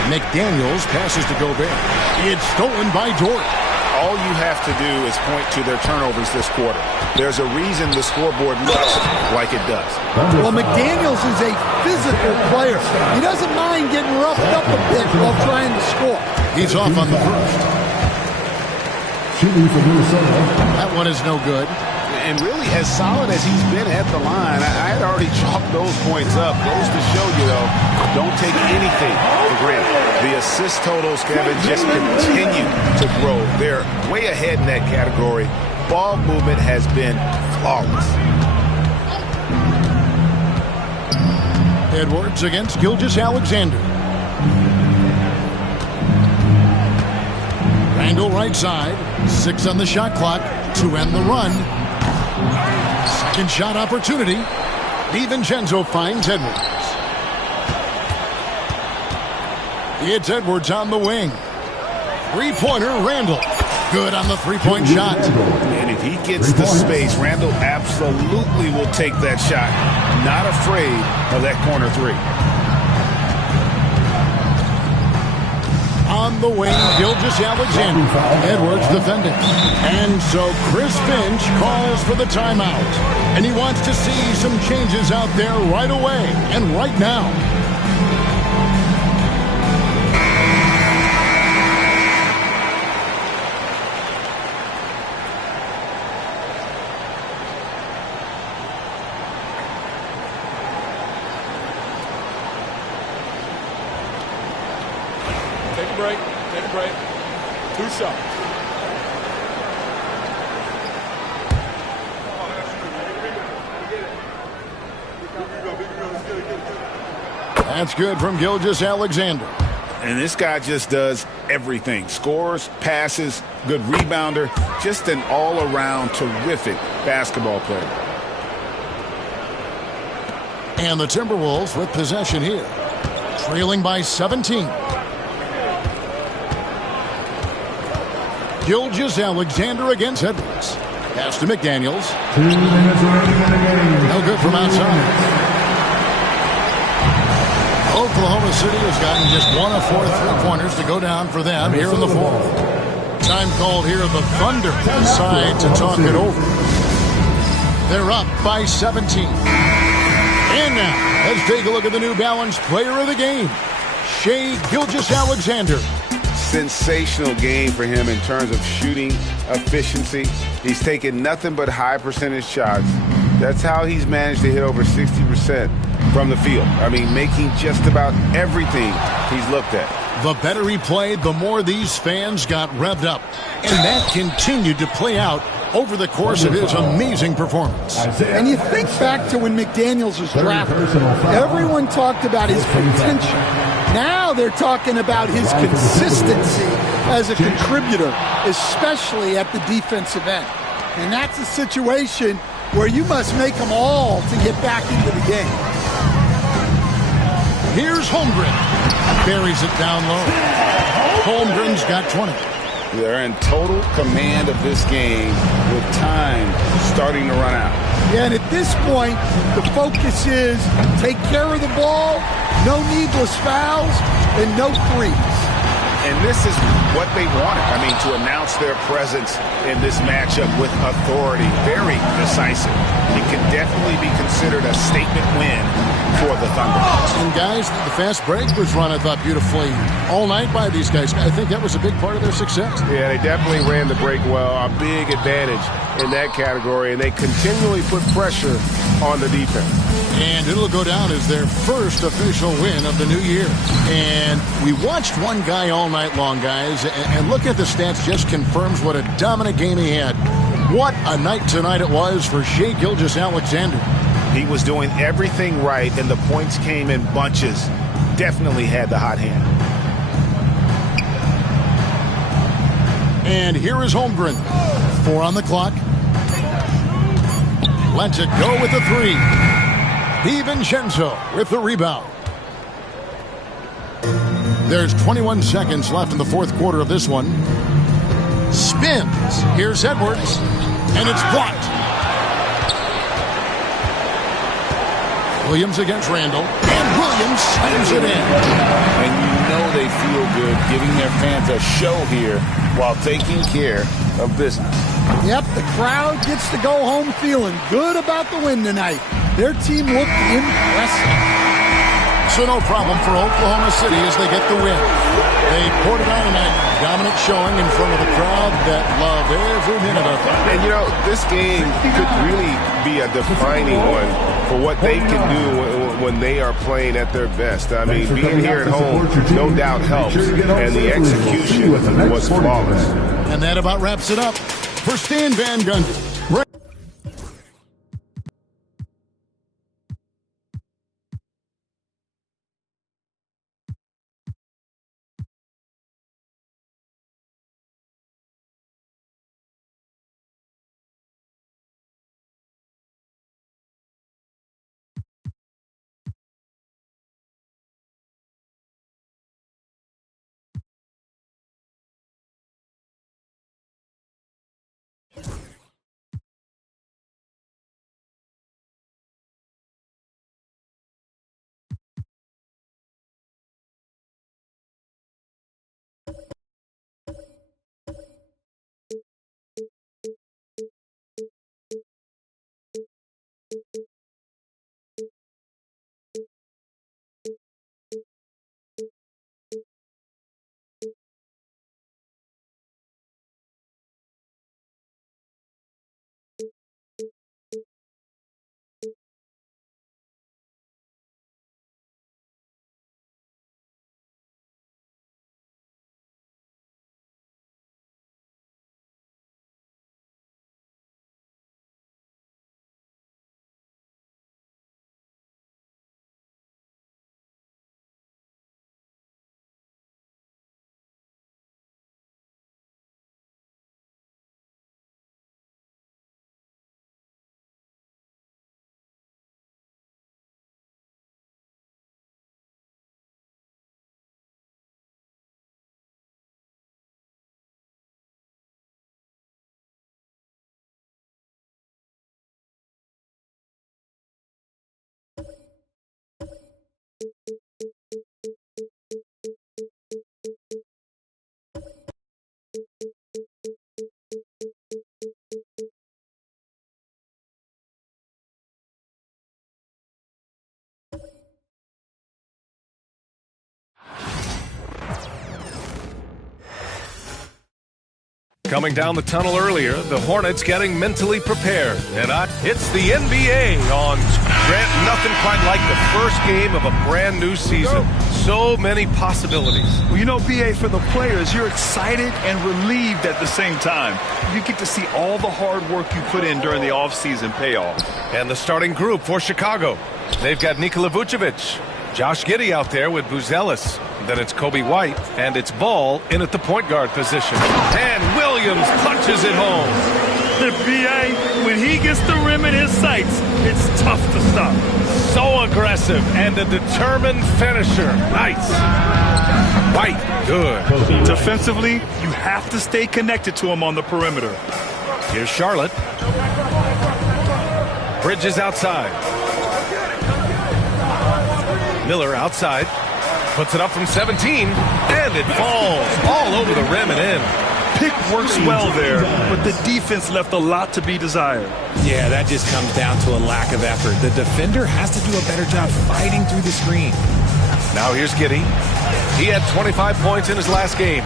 McDaniels passes to Gobert. It's stolen by Dort. All you have to do is point to their turnovers this quarter. There's a reason the scoreboard looks like it does. Well, McDaniels is a physical player. He doesn't mind getting roughed up a bit while trying to score. He's off on the first. Shooting for Minnesota. That one is no good. And really, as solid as he's been at the line, I had already chalked those points up. Goes to show you, though, don't take anything for granted. The assist totals, Kevin, just continue to grow. They're way ahead in that category. Ball movement has been flawless. Edwards against Gilgeous-Alexander. Randall right side. 6 on the shot clock to end the run. Second shot opportunity. DiVincenzo finds Edwards. It's Edwards on the wing. Three-pointer, Randall. Good on the three-point shot. And if he gets the space, Randall absolutely will take that shot. Not afraid of that corner three. On the wing, Gilgeous-Alexander. Edwards defending. And so Chris Finch calls for the timeout. And he wants to see some changes out there right away and right now. Take a break. Take a break. 2 shots. That's good from Gilgeous-Alexander. And this guy just does everything. Scores, passes, good rebounder. Just an all-around terrific basketball player. And the Timberwolves with possession here. Trailing by 17. Gilgeous-Alexander against Edwards. Pass to McDaniels. 2 minutes remaining in the game. No good from outside. Oklahoma City has gotten just 1 of 4 3-pointers to go down for them here in the fourth. Time called here. The Thunder decide to talk it over. They're up by 17. And now, let's take a look at the New Balance player of the game, Shai Gilgeous-Alexander. Sensational game for him in terms of shooting efficiency. He's taken nothing but high percentage shots. That's how he's managed to hit over 60% from the field. I mean, making just about everything he's looked at. The better he played, the more these fans got revved up. And that continued to play out over the course of his amazing performance. And you think back to when McDaniels was drafted. Everyone talked about his potential. Now they're talking about his consistency as a contributor, especially at the defensive end. And that's a situation where you must make them all to get back into the game. Here's Holmgren. Buries it down low. Holmgren's got 20. They're in total command of this game with time starting to run out. Yeah, and at this point, the focus is take care of the ball, no needless fouls, and no threes. And this is what they wanted. I mean, to announce their presence in this matchup with authority. Very decisive. It can definitely be considered a statement win for the Thunder. And guys, the fast break was run, I thought, beautifully all night by these guys. I think that was a big part of their success. Yeah, they definitely ran the break well. A big advantage in that category, and they continually put pressure on the defense. And it'll go down as their first official win of the new year. And we watched one guy all night long, guys, and look at the stats, just confirms what a dominant game he had. What a night tonight it was for Shai Gilgeous-Alexander. He was doing everything right, and the points came in bunches. Definitely had the hot hand. And here is Holmgren. 4 on the clock. Lets it go with the 3. DiVincenzo with the rebound. There's 21 seconds left in the fourth quarter of this one. Spins. Here's Edwards. And it's blocked. Williams against Randall. And Williams slams it in. And you know they feel good giving their fans a show here while taking care of business. Yep, the crowd gets to go home feeling good about the win tonight. Their team looked impressive. So no problem for Oklahoma City as they get the win. They poured it on tonight. Dominant showing in front of the crowd that loved every minute of it. And, you know, this game could really be a defining one for what they can do when they are playing at their best. I mean, being here at home no doubt helps, and the execution was flawless. And that about wraps it up for Stan Van Gundy. Coming down the tunnel earlier, the Hornets getting mentally prepared. And it's the NBA on Grant. Nothing quite like the first game of a brand new season. So many possibilities. Well, you know, BA, for the players, you're excited and relieved at the same time. You get to see all the hard work you put in during the offseason pay off. And the starting group for Chicago. They've got Nikola Vucevic, Josh Giddey out there with Buzelis. Then it's Kobe White, and it's Ball in at the point guard position. And Williams punches it home. The BA, when he gets the rim in his sights, it's tough to stop. So aggressive and a determined finisher. Nice. White, good. Defensively, you have to stay connected to him on the perimeter. Here's Charlotte. Bridges outside. Miller outside. Puts it up from 17, and it falls all over the rim and in. Pick works well there, but the defense left a lot to be desired. Yeah, that just comes down to a lack of effort. The defender has to do a better job fighting through the screen. Now here's Giddey. He had 25 points in his last game.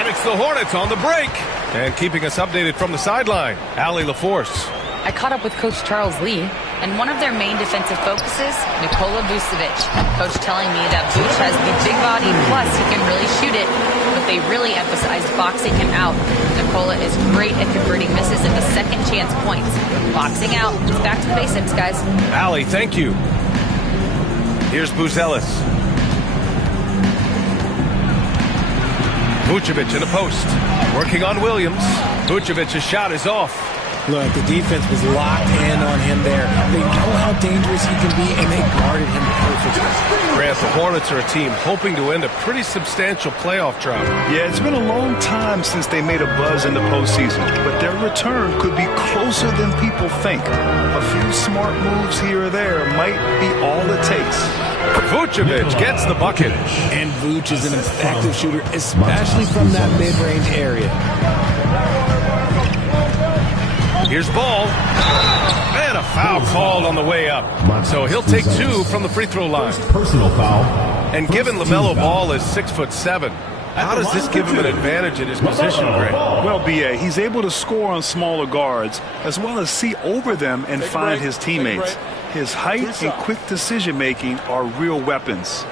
And it's the Hornets on the break. And keeping us updated from the sideline, Allie LaForce. I caught up with Coach Charles Lee, and one of their main defensive focuses, Nikola Vucevic. Coach telling me that Vuce has the big body, plus he can really shoot it, but they really emphasized boxing him out. Nikola is great at converting misses into second chance points. Boxing out. It's back to the basics, guys. Allie, thank you. Here's Buzelis. Vucevic in the post. Working on Williams. Vucevic's shot is off. Look, the defense was locked in on him there. They know how dangerous he can be, and they guarded him perfectly. Grant, the Hornets are a team hoping to end a pretty substantial playoff drought. Yeah, it's been a long time since they made a buzz in the postseason, but their return could be closer than people think. A few smart moves here or there might be all it takes. Vucevic gets the bucket. And Vuce is an effective shooter, especially from that mid-range area. Here's Ball. And a foul called on the way up. So he'll take 2 from the free throw line. Personal foul. And given LaMelo Ball is 6'7", how does this give him an advantage in his position, Grant? Well, BA, he's able to score on smaller guards, as well as see over them and find his teammates. His height and quick decision-making are real weapons.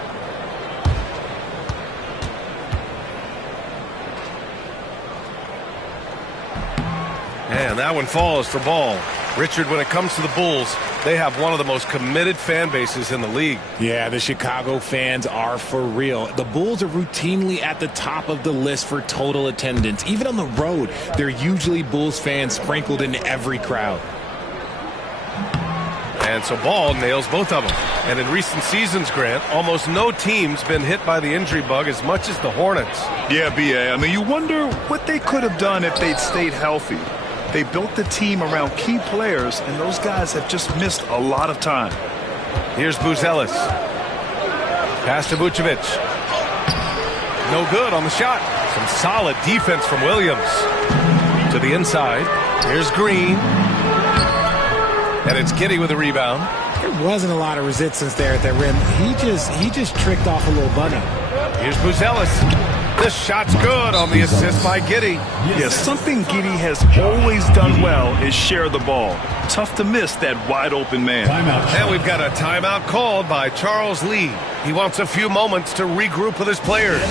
And that one falls for Ball. Richard, when it comes to the Bulls, they have one of the most committed fan bases in the league. Yeah, the Chicago fans are for real. The Bulls are routinely at the top of the list for total attendance. Even on the road, there are usually Bulls fans sprinkled in every crowd. And so Ball nails both of them. And in recent seasons, Grant, almost no team's been hit by the injury bug as much as the Hornets. Yeah, BA. I mean, you wonder what they could have done if they'd stayed healthy. They built the team around key players, and those guys have just missed a lot of time. Here's Buzelis. Pass to Vucevic. No good on the shot. Some solid defense from Williams. To the inside. Here's Green. And it's Giddey with the rebound. There wasn't a lot of resistance there at the rim. He just tricked off a little bunny. Here's Buzelis. The shot's good on the assist by Giddey. Yes, something Giddey has always done well is share the ball. Tough to miss that wide open man. And we've got a timeout called by Charles Lee. He wants a few moments to regroup with his players.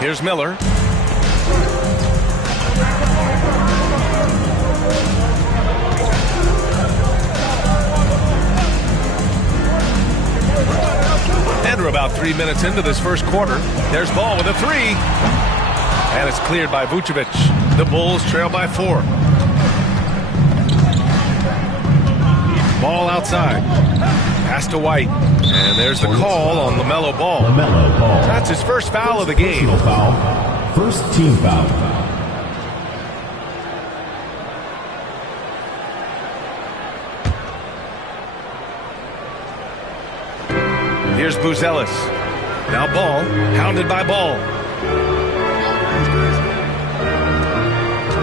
Here's Miller. And we're about 3 minutes into this first quarter. There's Ball with a three. And it's cleared by Vucevic. The Bulls trail by 4. Ball outside. Pass to White. And there's the call on LaMelo Ball. LaMelo Ball. That's his first foul of the game. Personal foul. First team foul. Here's Buzelis. Now Ball, hounded by Ball.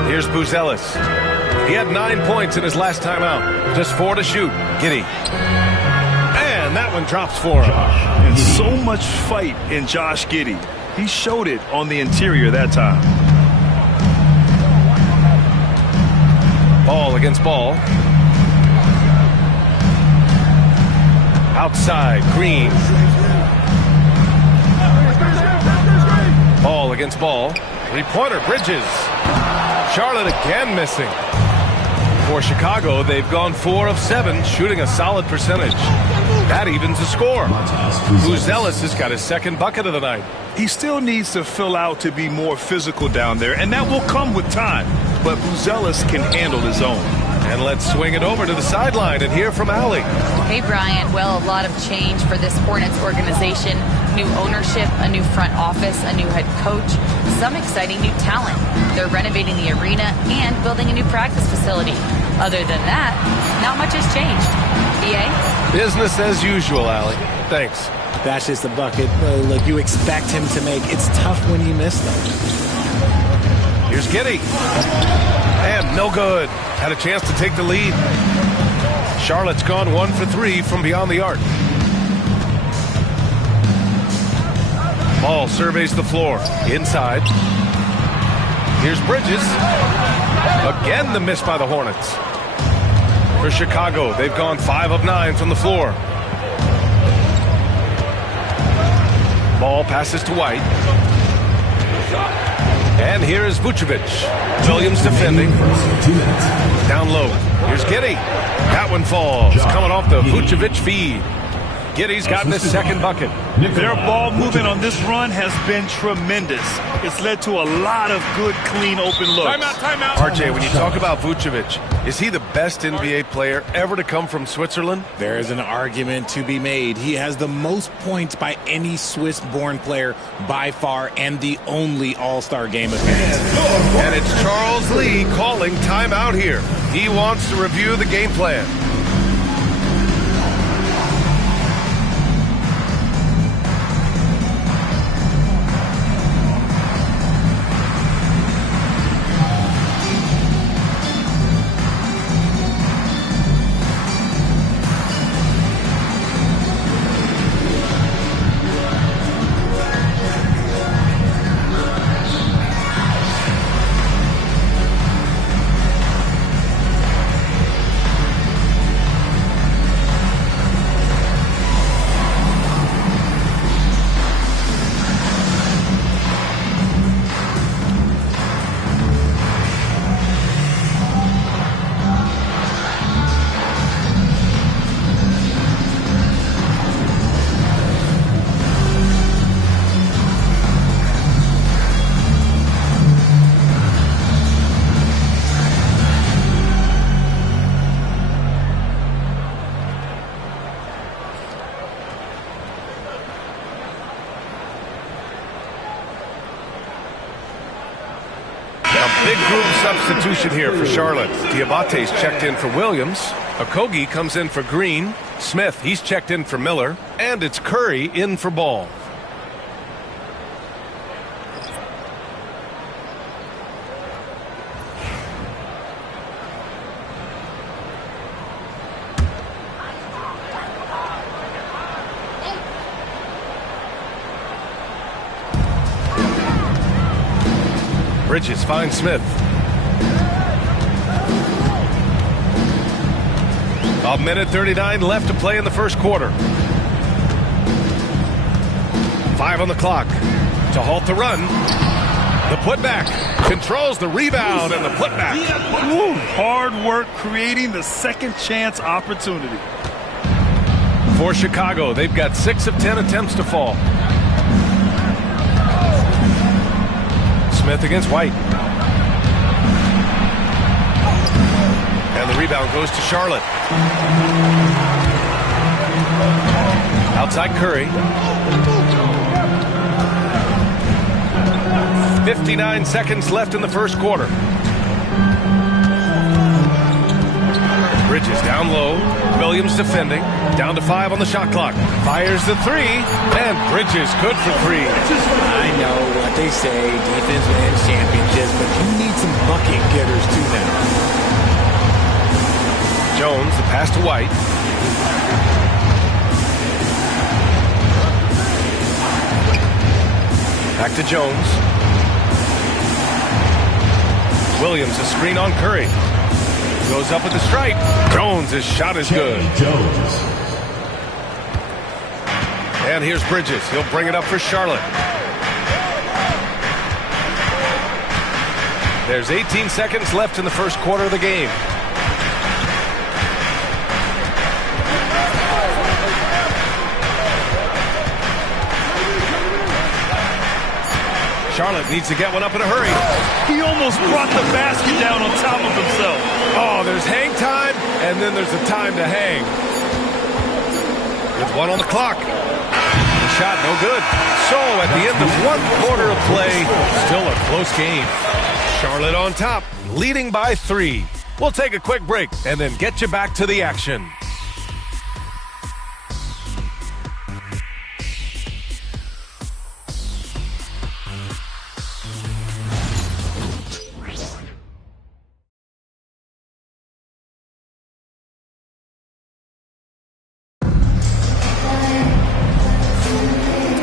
Here's Buzelis. He had 9 points in his last time out. Just 4 to shoot. Giddey. And that one drops for him. And so much fight in Josh Giddey. He showed it on the interior that time. Ball against Ball. Outside, Green. Ball against Ball. Three-pointer, Bridges. Charlotte again missing. For Chicago, they've gone 4 of 7, shooting a solid percentage. That evens the score. Buzelis has got his second bucket of the night. He still needs to fill out to be more physical down there, and that will come with time. But Buzelis can handle his own. And let's swing it over to the sideline and hear from Allie. Hey, Brian. Well, a lot of change for this Hornets organization. New ownership, a new front office, a new head coach, some exciting new talent. They're renovating the arena and building a new practice facility. Other than that, not much has changed. BA? Business as usual, Allie. Thanks. That's just the bucket. Look, you expect him to make. It's tough when you miss them. Here's Giddey. And no good. Had a chance to take the lead. Charlotte's gone 1 for 3 from beyond the arc. Ball surveys the floor. Inside. Here's Bridges. Again the miss by the Hornets. For Chicago, they've gone 5 of 9 from the floor. Ball passes to White. And here is Vucevic. Williams defending. Down low. Here's Giddey. That one falls. Coming off the Vucevic feed. Giddey's gotten his second bucket. Their ball movement on this run has been tremendous. It's led to a lot of good, clean, open looks. Timeout. RJ, when you talk about Vucevic, is he the best NBA player ever to come from Switzerland? There is an argument to be made. He has the most points by any Swiss-born player by far and the only All-Star game appearance. And it's Charles Lee calling timeout here. He wants to review the game plan. Big group substitution here for Charlotte. Diabate's checked in for Williams. Okogie comes in for Green. Smith, he's checked in for Miller. And it's Curry in for Ball. Bridges finds Smith. A minute 39 left to play in the first quarter. 5 on the clock. to halt the run. The putback. Controls the rebound and the putback. Woo, hard work creating the second chance opportunity. For Chicago, they've got 6 of 10 attempts to fall. Smith against White. And the rebound goes to Charlotte. Outside Curry. 59 seconds left in the first quarter. Bridges down low. Williams defending. Down to 5 on the shot clock. Fires the 3. And Bridges good for 3. I know what they say, defense wins championships, but you need some bucket getters too now. Jones, the pass to White. Back to Jones. Williams, a screen on Curry. Goes up with the strike. Jones' shot is good. And here's Bridges. He'll bring it up for Charlotte. There's 18 seconds left in the first quarter of the game. Charlotte needs to get one up in a hurry. He almost brought the basket down on top of himself. Oh, there's hang time, and then there's a time to hang. With 1 on the clock. The shot no good. So at the end of 1 quarter of play, still a close game. Charlotte on top, leading by 3. We'll take a quick break and then get you back to the action.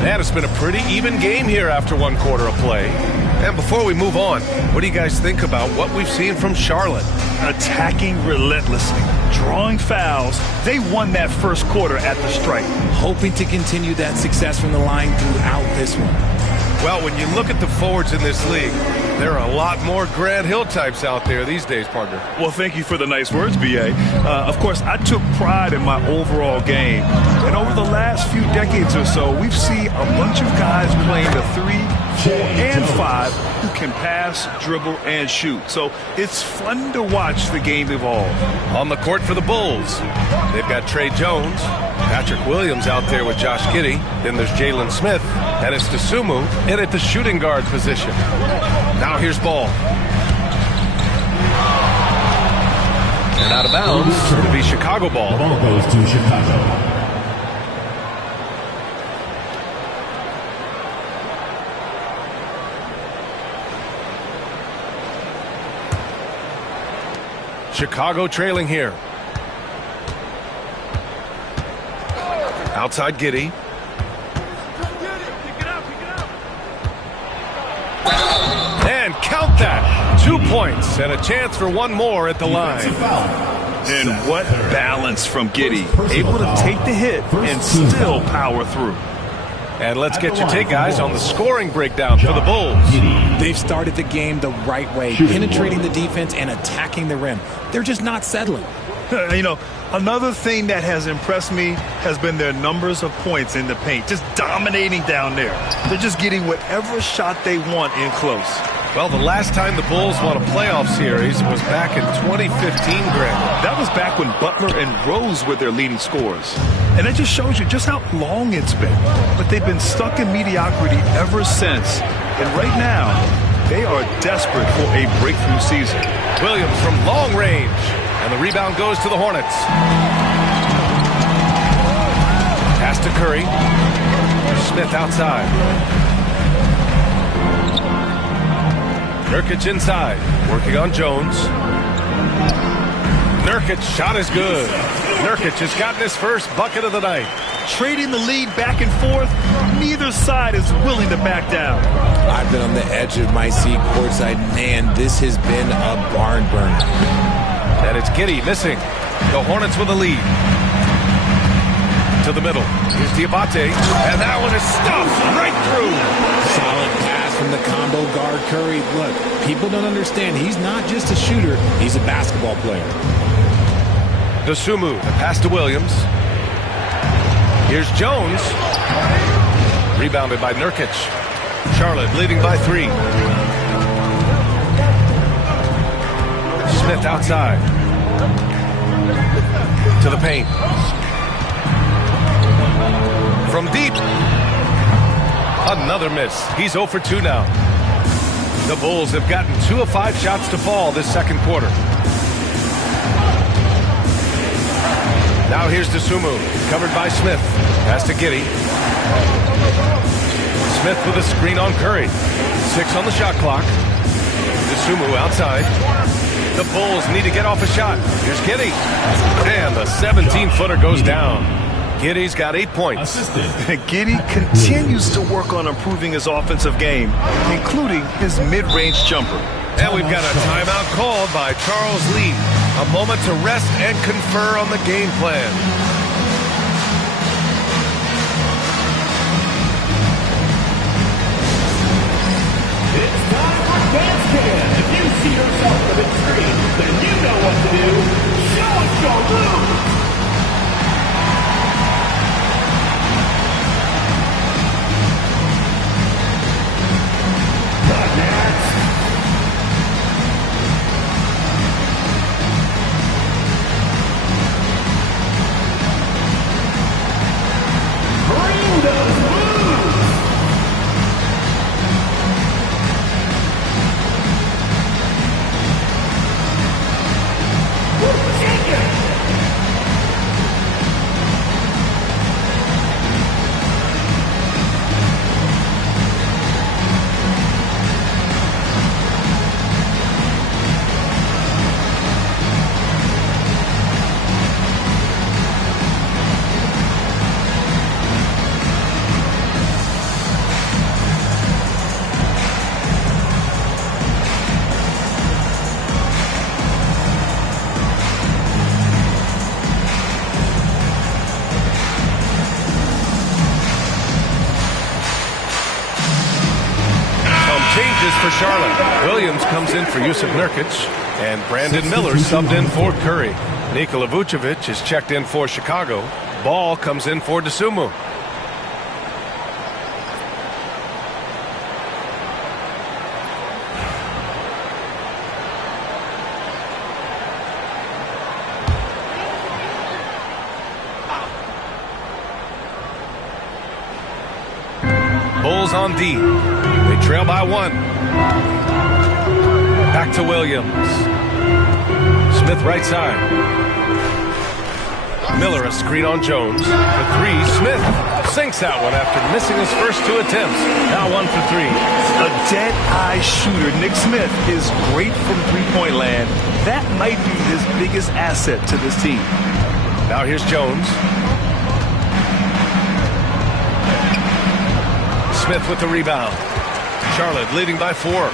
And it's been a pretty even game here after 1 quarter of play. And before we move on, what do you guys think about what we've seen from Charlotte? Attacking relentlessly, drawing fouls. They won that first quarter at the stripe. Hoping to continue that success from the line throughout this one. Well, when you look at the forwards in this league, there are a lot more Grant Hill types out there these days, partner. Well, thank you for the nice words, B.A. Of course, I took pride in my overall game. And over the last few decades or so, we've seen a bunch of guys playing the 3, 4, and 5 who can pass, dribble, and shoot. So it's fun to watch the game evolve. On the court for the Bulls, they've got Trey Jones, Patrick Williams out there with Josh Giddey. Then there's Jalen Smith, and it's Dosunmu in at the shooting guard position. Now here's Ball. And out of bounds, it'll be Chicago ball. The ball goes to Chicago. Chicago trailing here. Outside Giddey. And count that. 2 points and a chance for 1 more at the line. And what balance from Giddey. Able to take the hit and still power through. And let's get your take, guys, on the scoring breakdown for the Bulls. They've started the game the right way, penetrating the defense and attacking the rim. They're just not settling. You know, another thing that has impressed me has been their numbers of points in the paint, just dominating down there. They're just getting whatever shot they want in close. Well, the last time the Bulls won a playoff series was back in 2015, Grant. That was back when Butler and Rose were their leading scorers. And it just shows you just how long it's been. But they've been stuck in mediocrity ever since. And right now, they are desperate for a breakthrough season. Williams from long range. And the rebound goes to the Hornets. Pass to Curry. Smith outside. Nurkic inside, working on Jones. Nurkic shot is good. Nurkic has gotten his first bucket of the night. Trading the lead back and forth, neither side is willing to back down. I've been on the edge of my seat courtside. Man, this has been a barn burner. And it's Giddey missing. The Hornets with the lead. To the middle. Here's Diabate. And that one is stuffed right through. Solid pass from the combo guard Curry. Look, people don't understand. He's not just a shooter. He's a basketball player. Dosunmu, the pass to Williams. Here's Jones. Rebounded by Nurkic. Charlotte leading by 3. Smith outside. To the paint. From deep. Another miss. He's 0 for 2 now. The Bulls have gotten 2 of 5 shots to fall this second quarter. Now here's Dosunmu, covered by Smith. Pass to Giddey. Smith with a screen on Curry. 6 on the shot clock. Dosunmu outside. The Bulls need to get off a shot. Here's Giddey. And the 17-footer goes down. Giddey's got 8 points. Giddey continues to work on improving his offensive game, including his mid-range jumper. And we've got a timeout called by Charles Lee. A moment to rest and confer on the game plan. It's time for Dance Can. If you see yourself on the screen, then you know what to do. Show us your moves. The Nets. Bring those moves. For Charlotte, Williams comes in for Yusuf Nurkic, and Brandon Miller subbed in for Curry. Nikola Vucevic is checked in for Chicago. Ball comes in for Dosunmu. Bulls on D. They trail by 1. Back to Williams. Smith right side. Miller a screen on Jones. For 3, Smith sinks that one after missing his first 2 attempts. Now 1 for 3. A dead-eye shooter. Nick Smith is great from three-point land. That might be his biggest asset to this team. Now here's Jones. Smith with the rebound. Charlotte leading by 4.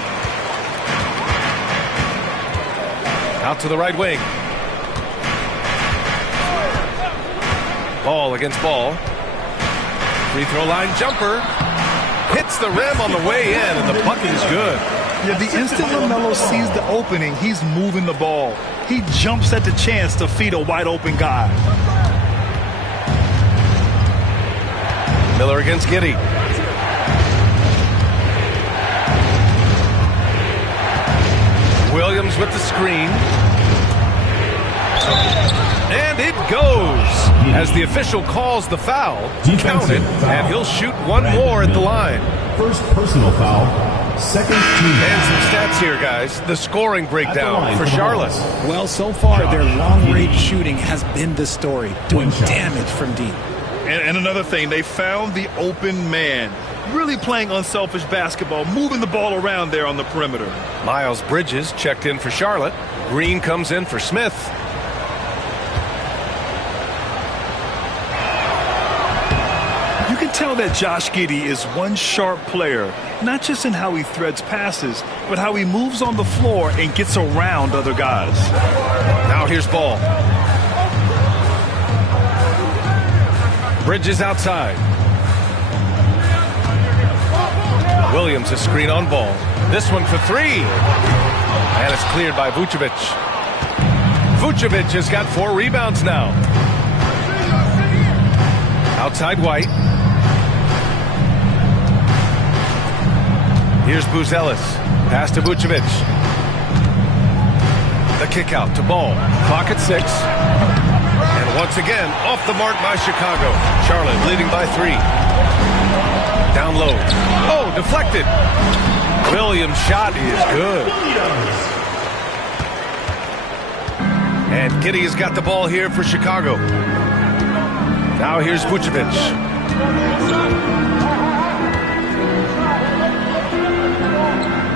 Out to the right wing. Ball against ball. Free throw line jumper. Hits the rim on the way in, and the bucket is good. Yeah, the instant LaMelo sees the opening, he's moving the ball. He jumps at the chance to feed a wide open guy. Miller against Giddey. Williams with the screen. And it goes as the official calls the foul. Counted, and he'll shoot 1 more at the line. First personal foul. Second team. And some stats here, guys. The scoring breakdown for Charlotte. Well, so far, their long-range shooting has been the story, doing damage from deep. And another thing, they found the open man. Really playing unselfish basketball, moving the ball around there on the perimeter. Miles Bridges checked in for Charlotte. Green comes in for Smith. You can tell that Josh Giddey is one sharp player, not just in how he threads passes, but how he moves on the floor and gets around other guys. Now here's Ball. Bridges outside. Williams a screen on ball. This one for three. And it's cleared by Vucevic. Vucevic has got 4 rebounds now. Outside White. Here's Buzelis. Pass to Vucevic. The kick out to Ball. Clock at 6. And once again, off the mark by Chicago. Charlotte leading by 3. Down low. Oh, deflected. Williams' shot is good. And Giddey has got the ball here for Chicago. Now here's Vucevic.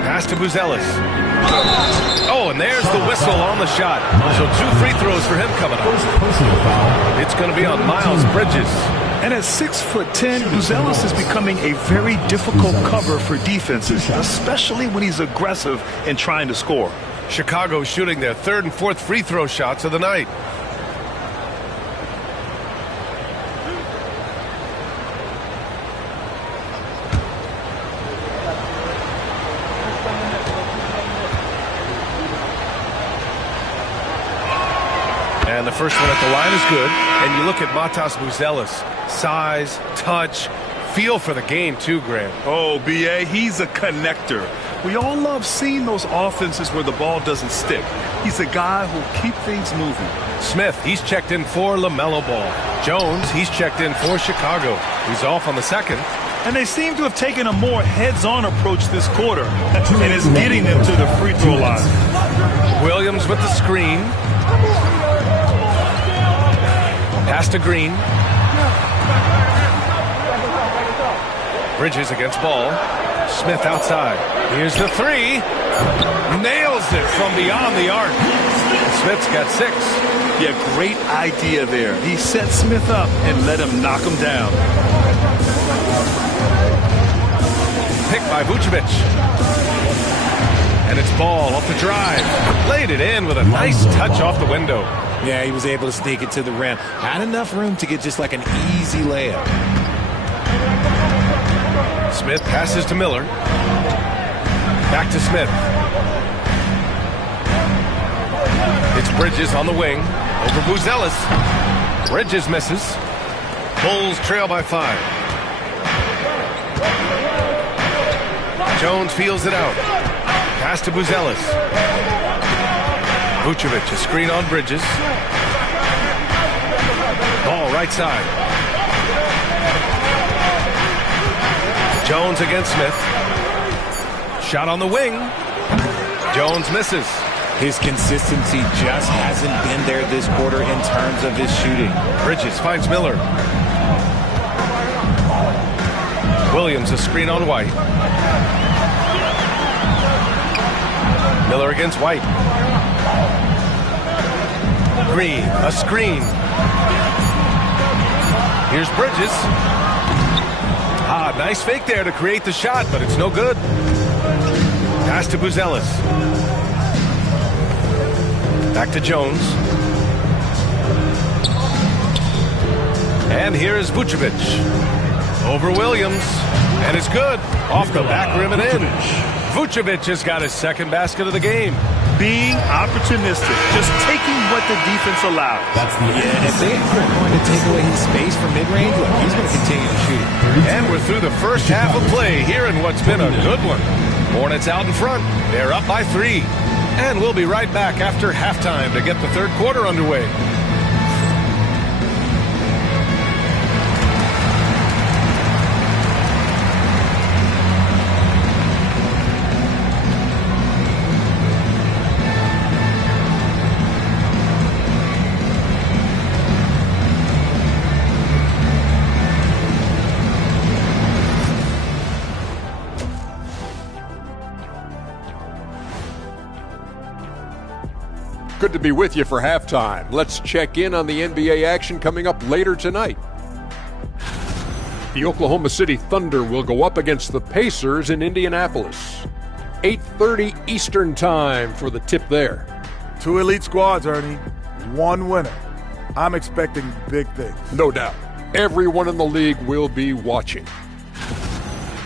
Pass to Buzelis. Oh, and there's the whistle on the shot. So 2 free throws for him coming up. It's going to be on Miles Bridges. And at 6'10", Buzelis is becoming a very difficult cover for defenses, especially when he's aggressive and trying to score. Chicago shooting their 3rd and 4th free throw shots of the night. And the first one at the line is good. And you look at Matas Buzelis. Size, touch, feel for the game too, Graham. Oh, B.A., he's a connector. We all love seeing those offenses where the ball doesn't stick. He's a guy who'll keep things moving. Smith, he's checked in for LaMelo Ball. Jones, he's checked in for Chicago. He's off on the second. And they seem to have taken a more heads-on approach this quarter. And it's getting them to the free throw line. Williams with the screen. Pass to Green. Bridges against Ball. Smith outside. Here's the 3. Nails it from beyond the arc. Smith's got 6. Yeah, great idea there. He set Smith up and let him knock him down. Picked by Vucevic. And it's Ball off the drive. Laid it in with a nice touch off the window. Yeah, he was able to sneak it to the rim. Had enough room to get just like an easy layup. Smith passes to Miller. Back to Smith. It's Bridges on the wing. Over Buzelis. Bridges misses. Bulls trail by 5. Jones feels it out. Pass to Buzelis. Vucevic, a screen on Bridges. Ball right side. Jones against Smith. Shot on the wing. Jones misses. His consistency just hasn't been there this quarter in terms of his shooting. Bridges finds Miller. Williams, a screen on White. Miller against White. Green, a screen. Here's Bridges. Nice fake there to create the shot, but it's no good. Pass to Buzelis. Back to Jones. And here is Vucevic. Over Williams. And it's good. Off the back rim and in. Vucevic has got his 2nd basket of the game. Being opportunistic, just taking what the defense allows. And if they are going to take away his space from mid-range, look, he's going to continue to shoot. And we're through the first half of play here in what's been a good one. Hornets out in front. They're up by 3. And we'll be right back after halftime to get the 3rd quarter underway. Good to be with you for halftime. Let's check in on the NBA action coming up later tonight. The Oklahoma City Thunder will go up against the Pacers in Indianapolis. 8:30 Eastern Time for the tip there. 2 elite squads, Ernie. 1 winner. I'm expecting big things. No doubt. Everyone in the league will be watching.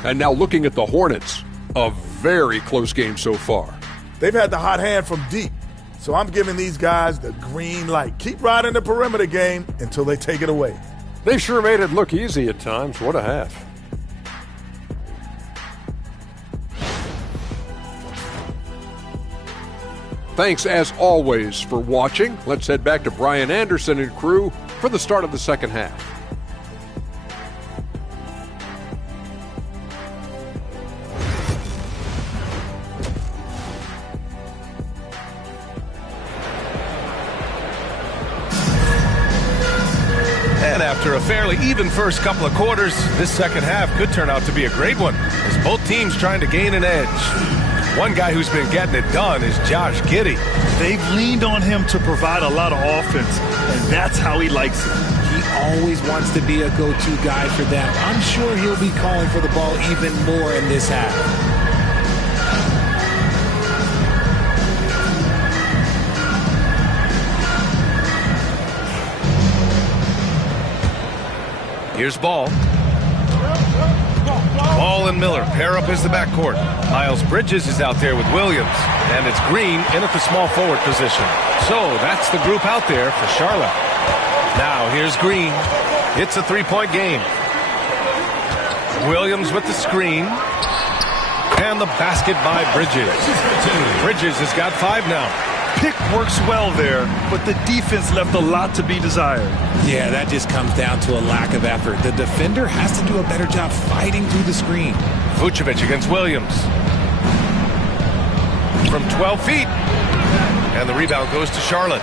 And now looking at the Hornets, a very close game so far. They've had the hot hand from deep, so I'm giving these guys the green light. Keep riding the perimeter game until they take it away. They sure made it look easy at times. What a half. Thanks, as always, for watching. Let's head back to Brian Anderson and crew for the start of the second half. And after a fairly even first couple of quarters, this second half could turn out to be a great one, as both teams trying to gain an edge. One guy who's been getting it done is Josh Giddey. They've leaned on him to provide a lot of offense, and that's how he likes it. He always wants to be a go-to guy for them. I'm sure he'll be calling for the ball even more in this half. Here's Ball. Ball and Miller pair up as the backcourt. Miles Bridges is out there with Williams. And it's Green in at the small forward position. So that's the group out there for Charlotte. Now here's Green. It's a three-point game. Williams with the screen. And the basket by Bridges. Bridges has got 5 now. Pick works well there, but the defense left a lot to be desired. Yeah, that just comes down to a lack of effort. The defender has to do a better job fighting through the screen. Vucevic against Williams. From 12 feet. And the rebound goes to Charlotte.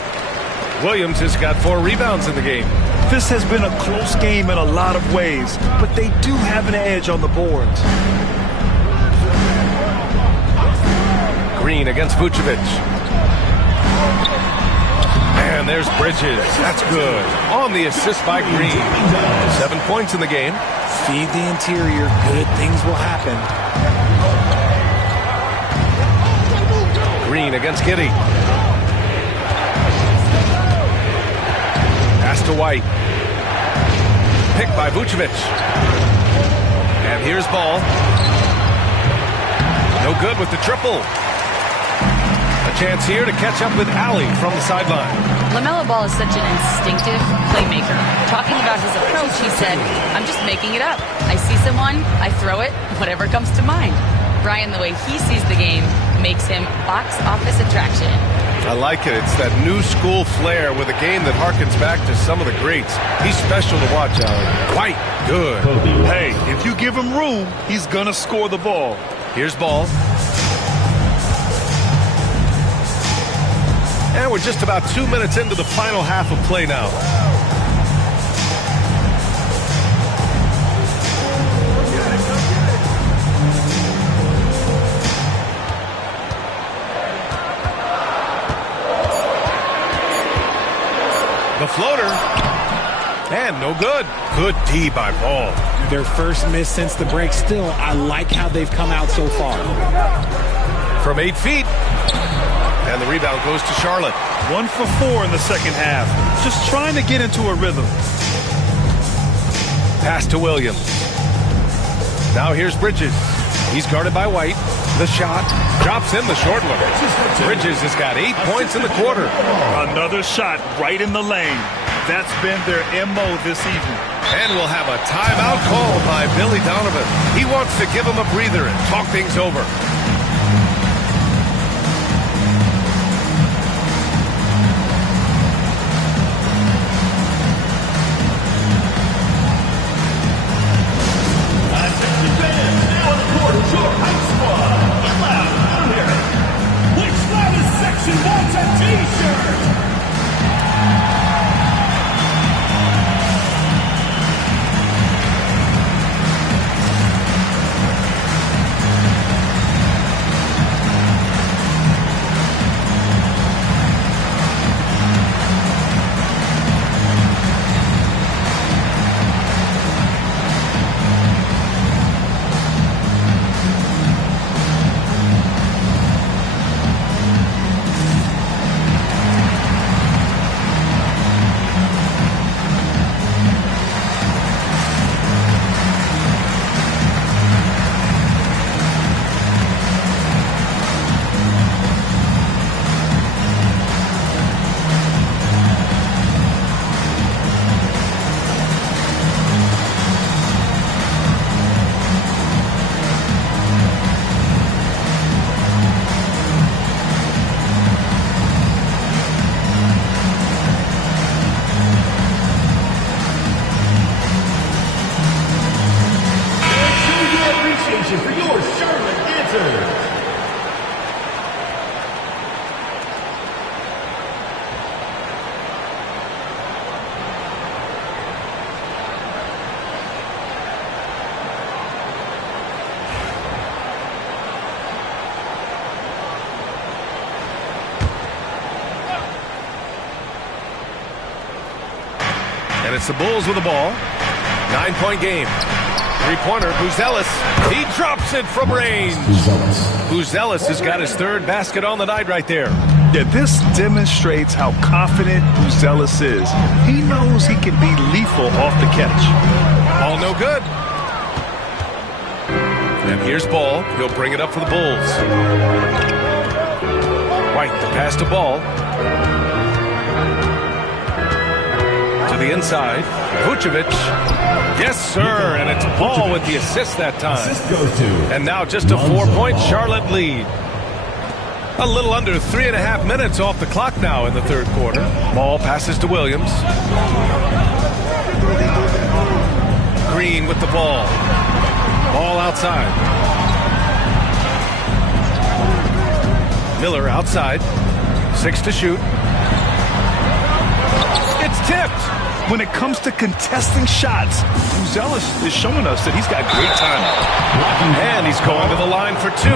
Williams has got 4 rebounds in the game. This has been a close game in a lot of ways, but they do have an edge on the boards. Green against Vucevic. And there's Bridges. That's good. On the assist by Green. 7 points in the game. Feed the interior. Good things will happen. Green against Giddey. Pass to White. Picked by Vucevic. And here's Ball. No good with the triple. A chance here to catch up with Allie from the sideline. LaMelo Ball is such an instinctive playmaker. Talking about his approach, he said, "I'm just making it up. I see someone, I throw it, whatever comes to mind." Brian, the way he sees the game makes him box office attraction. I like it. It's that new school flair with a game that harkens back to some of the greats. He's special to watch, Allie. White, good. Hey, if you give him room, he's going to score the ball. Here's Ball. And we're just about 2 minutes into the final half of play now. The floater. And no good. Good D by Ball. Their first miss since the break. Still, I like how they've come out so far. From 8 feet. And the rebound goes to Charlotte. 1 for 4 in the second half. Just trying to get into a rhythm. Pass to Williams. Now here's Bridges. He's guarded by White. The shot drops in the short one. Bridges has got 8 points in the quarter. Another shot right in the lane. That's been their MO this evening. And we'll have a timeout called by Billy Donovan. He wants to give him a breather and talk things over. station for your Charlotte answers. And it's the Bulls with the ball. 9-point game. Three-pointer, Buzelis. He drops it from range. Buzelis has got his third basket on the night right there. Yeah, this demonstrates how confident Buzelis is. He knows he can be lethal off the catch. All no good. And here's Ball. He'll bring it up for the Bulls. White, the pass to Ball. To the inside, Vucevic. Yes, sir, and it's Ball with the assist that time. And now just a 4-point Charlotte lead. A little under 3.5 minutes off the clock now in the third quarter. Ball passes to Williams. Green with the ball. Ball outside. Miller outside. 6 to shoot. It's tipped. When it comes to contesting shots, Buzelis is showing us that he's got great timing. And he's going to the line for 2.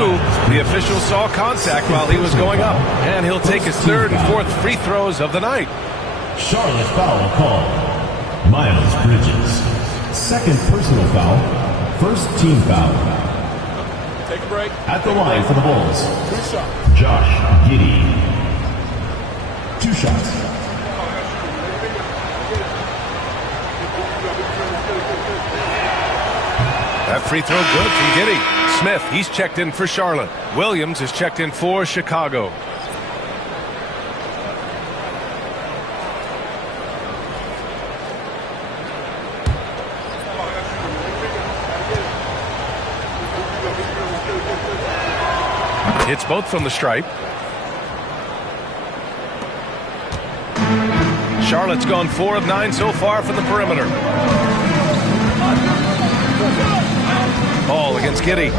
The official saw contact while he was going up. And he'll take his third and fourth free throws of the night. Charlotte foul call. Miles Bridges. Second personal foul. First team foul. Take a break. At the line for the Bulls. 2 shots. Josh Giddey. 2 shots. That free throw good from Giddey. Smith, he's checked in for Charlotte. Williams is checked in for Chicago. Hits both from the stripe. Charlotte's gone 4 of 9 so far from the perimeter. Ball against Giddey.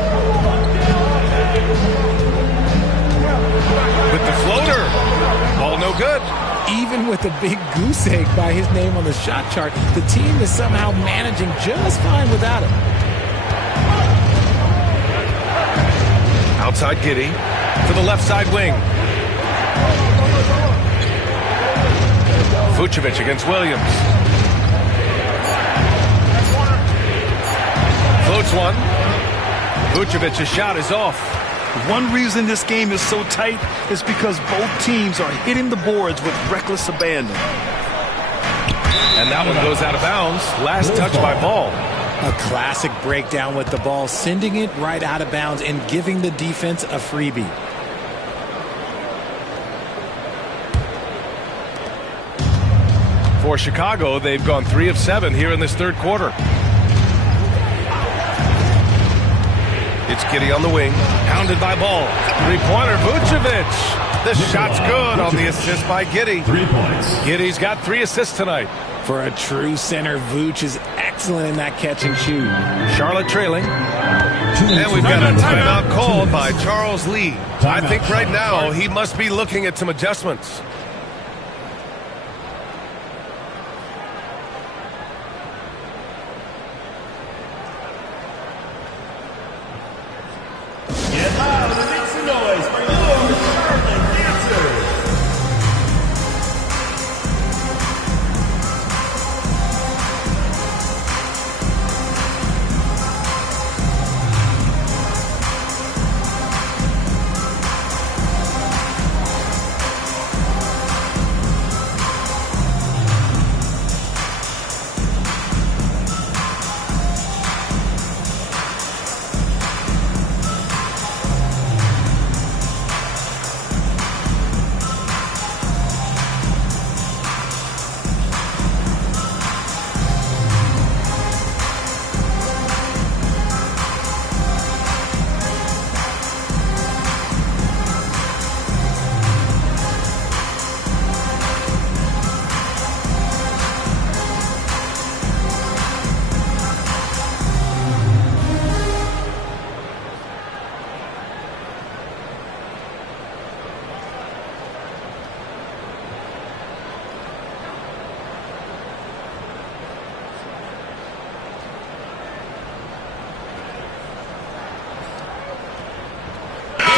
With the floater. Ball no good. Even with a big goose egg by his name on the shot chart, the team is somehow managing just fine without him. Outside Giddey to the left side wing. Vucevic against Williams. Floats one. Vucevic's shot is off. One reason this game is so tight is because both teams are hitting the boards with reckless abandon. And that one goes out of bounds. Last touch by Ball. A classic breakdown with the ball, sending it right out of bounds and giving the defense a freebie. For Chicago, they've gone 3 of 7 here in this third quarter. It's Giddey on the wing, pounded by Ball. Three-pointer, Vucevic. The shot's good on the assist by Giddey. 3 points. Giddey's got 3 assists tonight. For a true center, Vooch is excellent in that catch and shoot. Charlotte trailing. And we've got a timeout called by Charles Lee. I think right now he must be looking at some adjustments. Get loud and make some noise for your Charlotte dancers.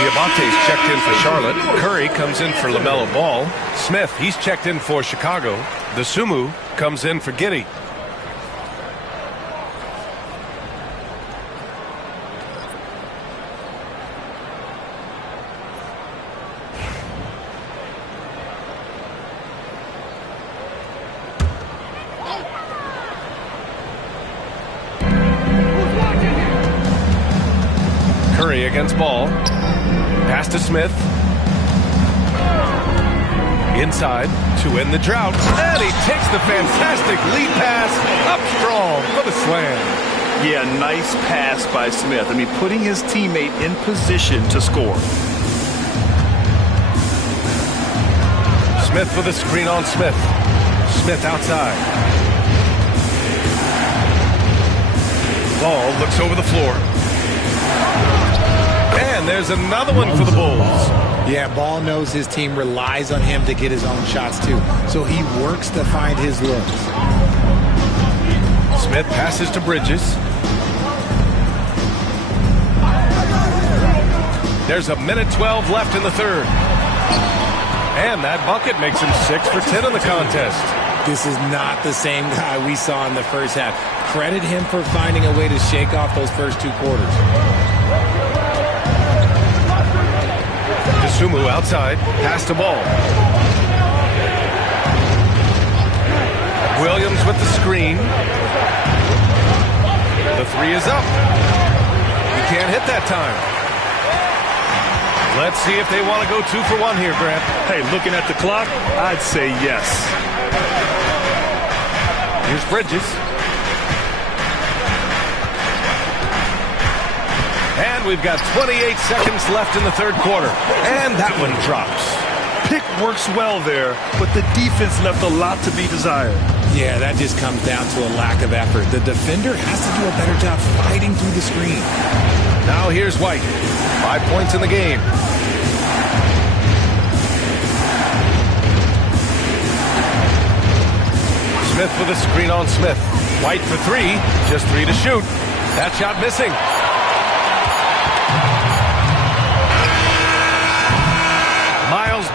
Diamante's checked in for Charlotte. Curry comes in for LaMelo Ball. Smith, he's checked in for Chicago. The Sumu comes in for Giddey. Curry against Ball. Pass to Smith. Inside to end the drought. And he takes the fantastic lead pass up strong for the slam. Yeah, nice pass by Smith. I mean, putting his teammate in position to score. Smith with a screen on Smith. Smith outside. Ball looks over the floor. And there's another one for the Bulls. Yeah, Ball knows his team relies on him to get his own shots too. So he works to find his looks. Smith passes to Bridges. There's a minute 12 left in the third. And that bucket makes him 6 for 10 in the contest. This is not the same guy we saw in the first half. Credit him for finding a way to shake off those first 2 quarters. Sumu outside, pass to Ball. Williams with the screen. The three is up. He can't hit that time. Let's see if they want to go 2 for 1 here, Grant. Hey, looking at the clock, I'd say yes. Here's Bridges. And we've got 28 seconds left in the third quarter. And that one drops. Pick works well there, but the defense left a lot to be desired. Yeah, that just comes down to a lack of effort. The defender has to do a better job fighting through the screen. Now here's White. 5 points in the game. Smith with a screen on Smith. White for 3. Just 3 to shoot. That shot missing.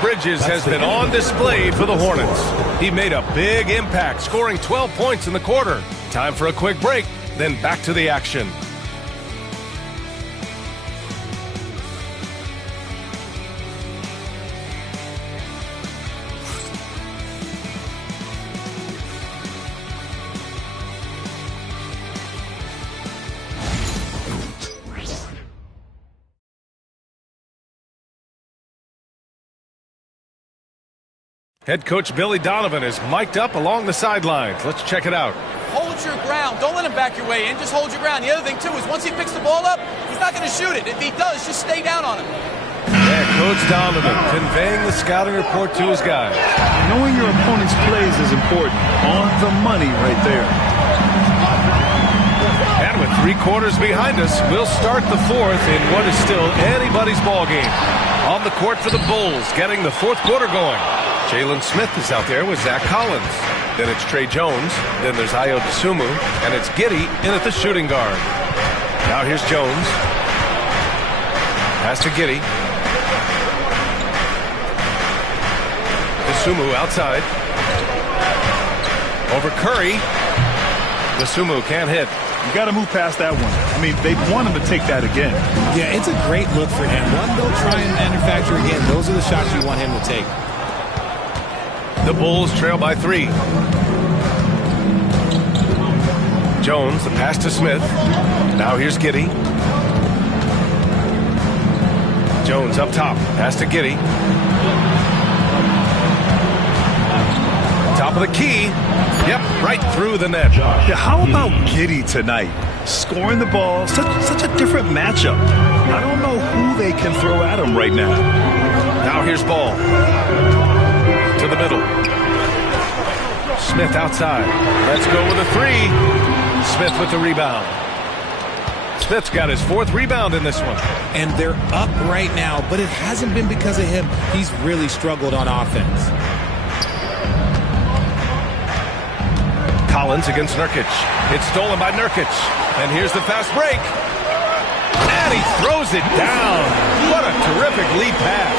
Bridges has been on display for the Hornets. He made a big impact, scoring 12 points in the quarter. Time for a quick break, then back to the action. Head coach Billy Donovan is mic'd up along the sidelines. Let's check it out. Hold your ground. Don't let him back your way in. Just hold your ground. The other thing, too, is once he picks the ball up, he's not going to shoot it. If he does, just stay down on him. Yeah, Coach Donovan conveying the scouting report to his guys. Knowing your opponent's plays is important. On the money right there. And with 3 quarters behind us, we'll start the fourth in what is still anybody's ball game. On the court for the Bulls, getting the fourth quarter going. Jalen Smith is out there with Zach Collins. Then it's Trey Jones. Then there's Ayo Dosunmu. And it's Giddey in at the shooting guard. Now here's Jones. Pass to Giddey. Dosunmu outside. Over Curry. Dosunmu can't hit. You got to move past that one. I mean, they want him to take that again. Yeah, it's a great look for him. One they'll try and manufacture again. Those are the shots you want him to take. The Bulls trail by 3. Jones, the pass to Smith. Now here's Giddey. Jones up top. Pass to Giddey. Top of the key. Yep, right through the net. Yeah, how about Giddey tonight? Scoring the ball, such a different matchup. I don't know who they can throw at him right now. Now here's Ball. To the middle. Smith outside. Let's go with a 3. Smith with the rebound. Smith's got his 4th rebound in this one. And they're up right now, but it hasn't been because of him. He's really struggled on offense. Collins against Nurkic. It's stolen by Nurkic. And here's the fast break. And he throws it down. What a terrific lead pass.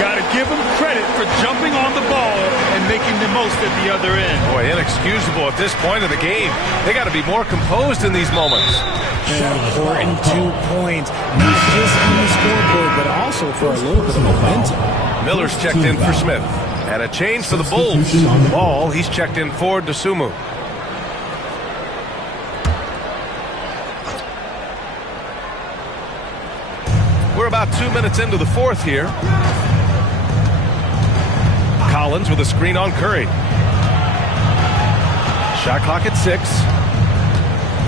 Got to give him credit for jumping on the ball and making the most at the other end. Boy, inexcusable at this point of the game. They got to be more composed in these moments. An important 2 points, not just on the scoreboard, but also for a little bit of momentum. Miller's checked in for Smith. And a change for the Bulls. Ball, he's checked in for Dosunmu. We're about 2 minutes into the fourth here. Collins with a screen on Curry. Shot clock at 6.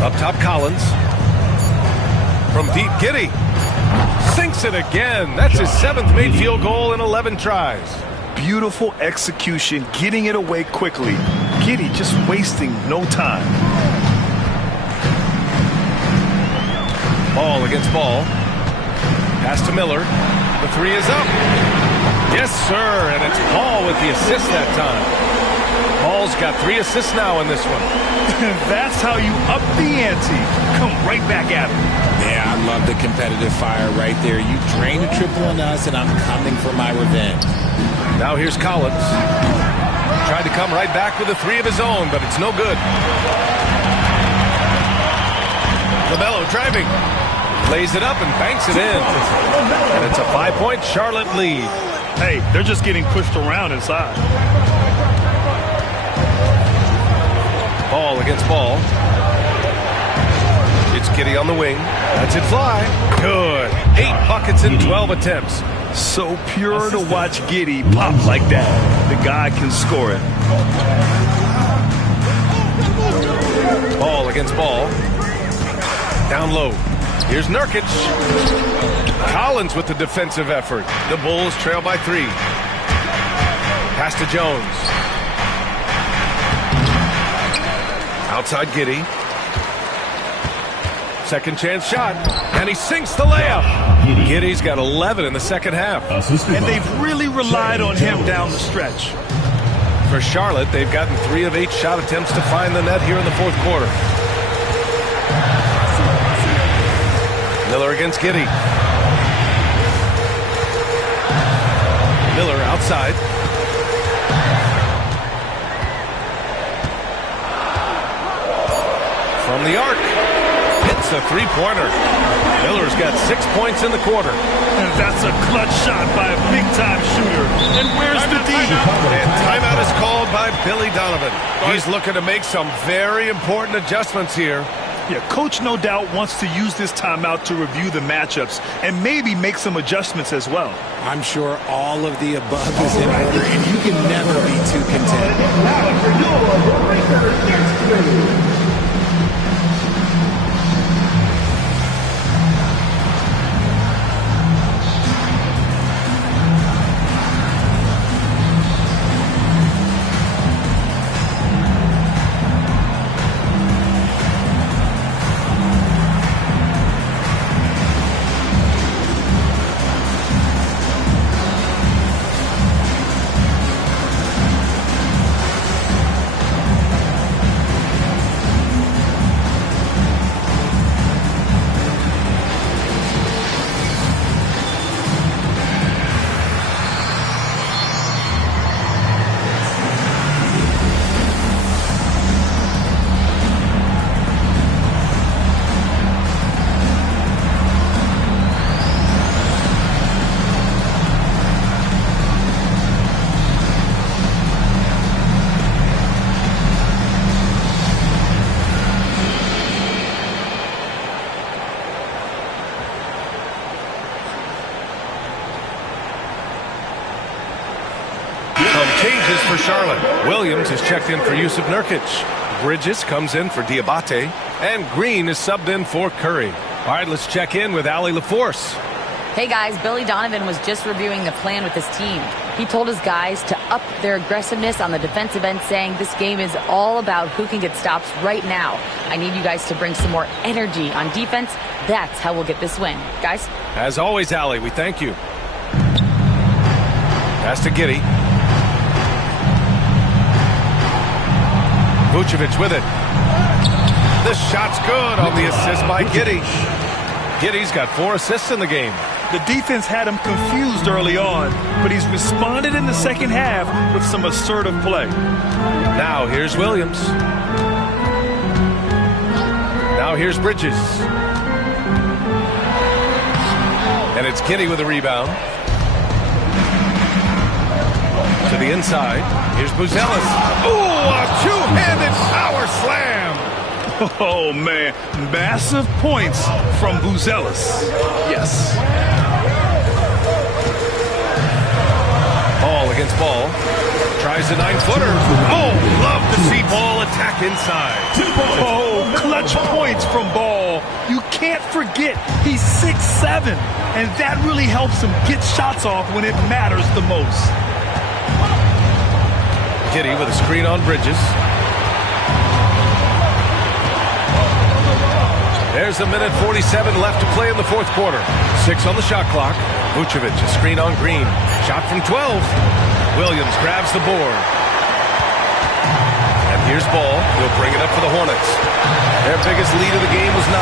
Up top, Collins. From deep, Giddey. Sinks it again. That's his 7th made field goal in 11 tries. Beautiful execution, getting it away quickly. Giddey just wasting no time. Ball against ball. Pass to Miller. The 3 is up. Yes, sir. And it's Paul with the assist that time. Paul's got 3 assists now in this one. That's how you up the ante. Come right back at him. Yeah, I love the competitive fire right there. You drain a triple on us, and I'm coming for my revenge. Now here's Collins. Tried to come right back with a 3 of his own, but it's no good. LaMelo driving. Lays it up and banks it in. And it's a 5-point Charlotte lead. Hey, they're just getting pushed around inside. Ball against ball. It's Giddey on the wing. Lets it fly. Good. 8 buckets in 12 attempts. So pure to watch Giddey pop like that. The guy can score it. Ball against ball. Down low. Here's Nurkic. Collins with the defensive effort. The Bulls trail by 3. Pass to Jones. Outside Giddey. Second chance shot. And he sinks the layup. Giddey's got 11 in the second half. And they've really relied on him down the stretch. For Charlotte, they've gotten 3 of 8 shot attempts to find the net here in the fourth quarter. Miller against Giddey. Miller outside. From the arc. Hits a 3-pointer. Miller's got 6 points in the quarter. And that's a clutch shot by a big-time shooter. And where's the D? And timeout is called by Billy Donovan. He's looking to make some very important adjustments here. Yeah, coach no doubt wants to use this timeout to review the matchups and maybe make some adjustments as well. I'm sure all of the above is in order, and you can never be too content. Changes for Charlotte. Williams is checked in for Yusuf Nurkic. Bridges comes in for Diabate. And Green is subbed in for Curry. All right, let's check in with Allie LaForce. Hey guys, Billy Donovan was just reviewing the plan with his team. He told his guys to up their aggressiveness on the defensive end, saying this game is all about who can get stops right now. I need you guys to bring some more energy on defense. That's how we'll get this win. Guys? As always, Allie, we thank you. Pass to Giddey. Vucevic with it. This shot's good on the assist by Giddey. Giddey's got 4 assists in the game. The defense had him confused early on, but he's responded in the second half with some assertive play. Now here's Williams. Now here's Bridges. And it's Giddey with a rebound. To the inside. Here's Buzelis. Ooh, a two-handed power slam. Oh, man. Massive points from Buzelis. Yes. Ball against Ball. Tries the 9-footer. Oh, love to see Ball attack inside. Oh, clutch points from Ball. You can't forget he's 6'7", and that really helps him get shots off when it matters the most. Giddey with a screen on Bridges. There's a minute 47 left to play in the fourth quarter. 6 on the shot clock. Vucevic, a screen on Green. Shot from 12. Williams grabs the board. And here's Ball. He'll bring it up for the Hornets. Their biggest lead of the game was 9.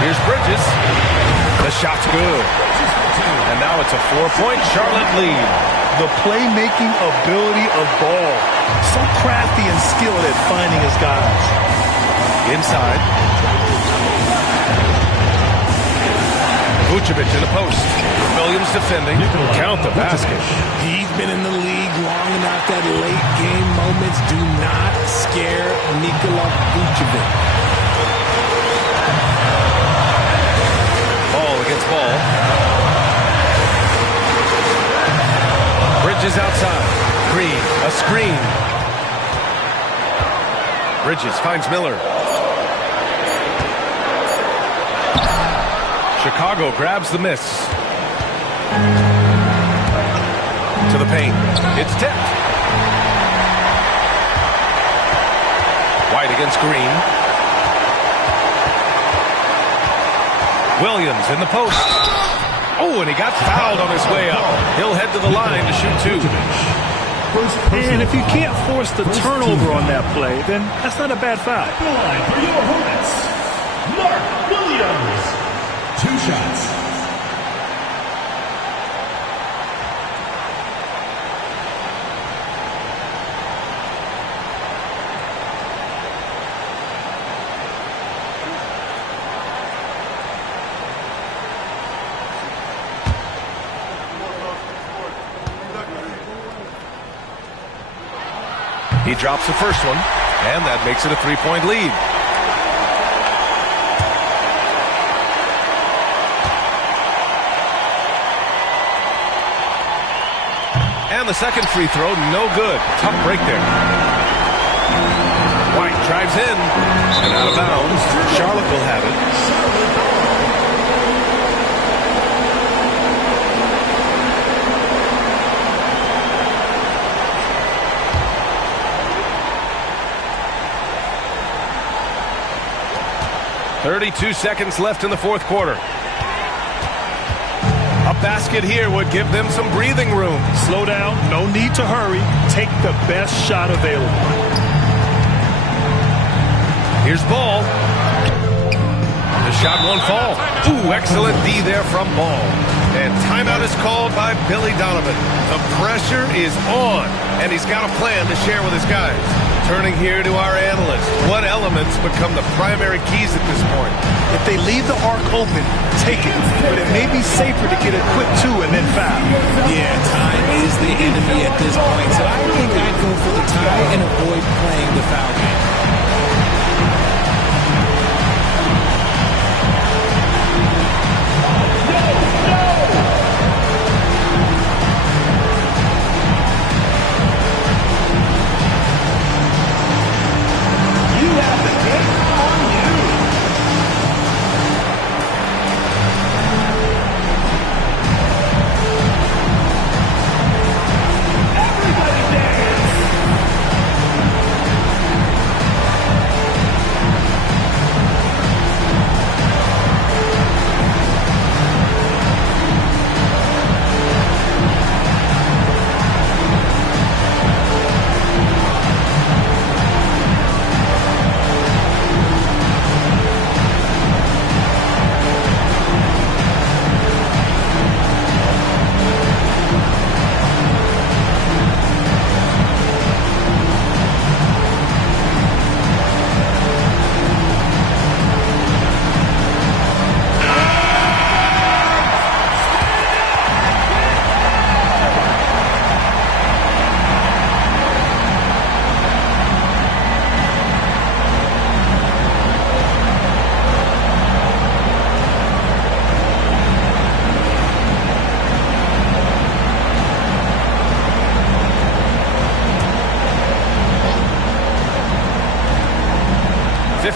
Here's Bridges. The shot's good. And now it's a 4-point Charlotte lead. The playmaking ability of Ball. So crafty and skilled at finding his guys. Inside. Vucevic in the post. Williams defending. Count the basket. He's been in the league long enough that late game moments do not scare Nikola Vucevic. Ball against Ball. Bridges outside. Green, a screen. Bridges finds Miller. Chicago grabs the miss. To the paint. It's tipped. White against Green. Williams in the post. Oh, and he got fouled on his way up. He'll head to the line to shoot 2. And if you can't force the turnover on that play, then that's not a bad foul. Line for your Hornets, Mark Williams. 2 shots. He drops the first one, and that makes it a 3-point lead. And the second free throw, no good. Tough break there. White drives in, and out of bounds. Charlotte will have it. .32 seconds left in the fourth quarter. A basket here would give them some breathing room. Slow down. No need to hurry. Take the best shot available. Here's Ball. The shot won't fall. Ooh, excellent D there from Ball. And timeout is called by Billy Donovan. The pressure is on, and he's got a plan to share with his guys. Turning here to our analyst. What elements become the primary keys at this point? If they leave the arc open, take it. But it may be safer to get a quick 2 and then foul. Yeah, time is the enemy at this point. So I think I'd go for the tie and avoid playing the foul game.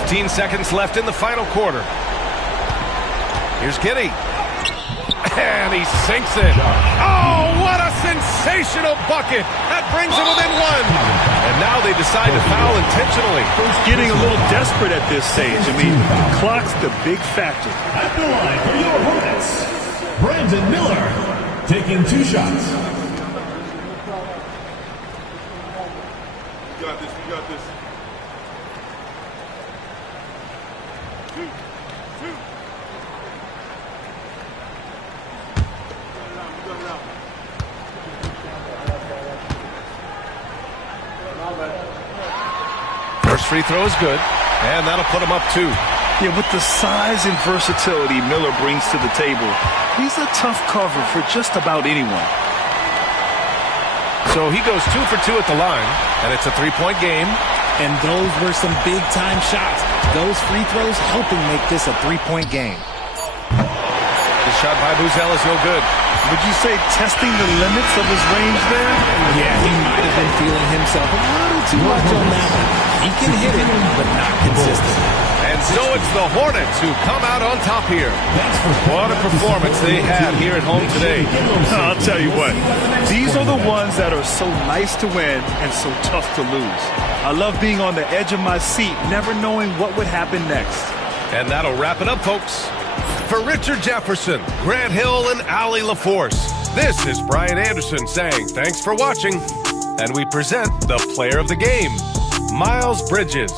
15 seconds left in the final quarter. Here's Giddey. And he sinks it. Oh, what a sensational bucket. That brings him within one. And now they decide to foul intentionally. Getting a little desperate at this stage. I mean, the clock's the big factor. At the line for your Hornets, Brandon Miller taking 2 shots. You got this, you got this. First free throw is good, and that'll put him up 2. Yeah, with the size and versatility Miller brings to the table, he's a tough cover for just about anyone. So he goes 2 for 2 at the line, and it's a 3-point game. And those were some big-time shots. Those free throws helping make this a 3-point game. The shot by Buzel is no good. Would you say testing the limits of his range there? Yeah, he might have been feeling himself a little too much on that one. He can hit it, but not consistent. And so it's the Hornets who come out on top here. What a performance they had here at home today. I'll tell you what, these are the ones that are so nice to win and so tough to lose. I love being on the edge of my seat, never knowing what would happen next. And that'll wrap it up, folks. For Richard Jefferson, Grant Hill, and Allie LaForce, this is Brian Anderson saying thanks for watching. And we present the player of the game, Miles Bridges.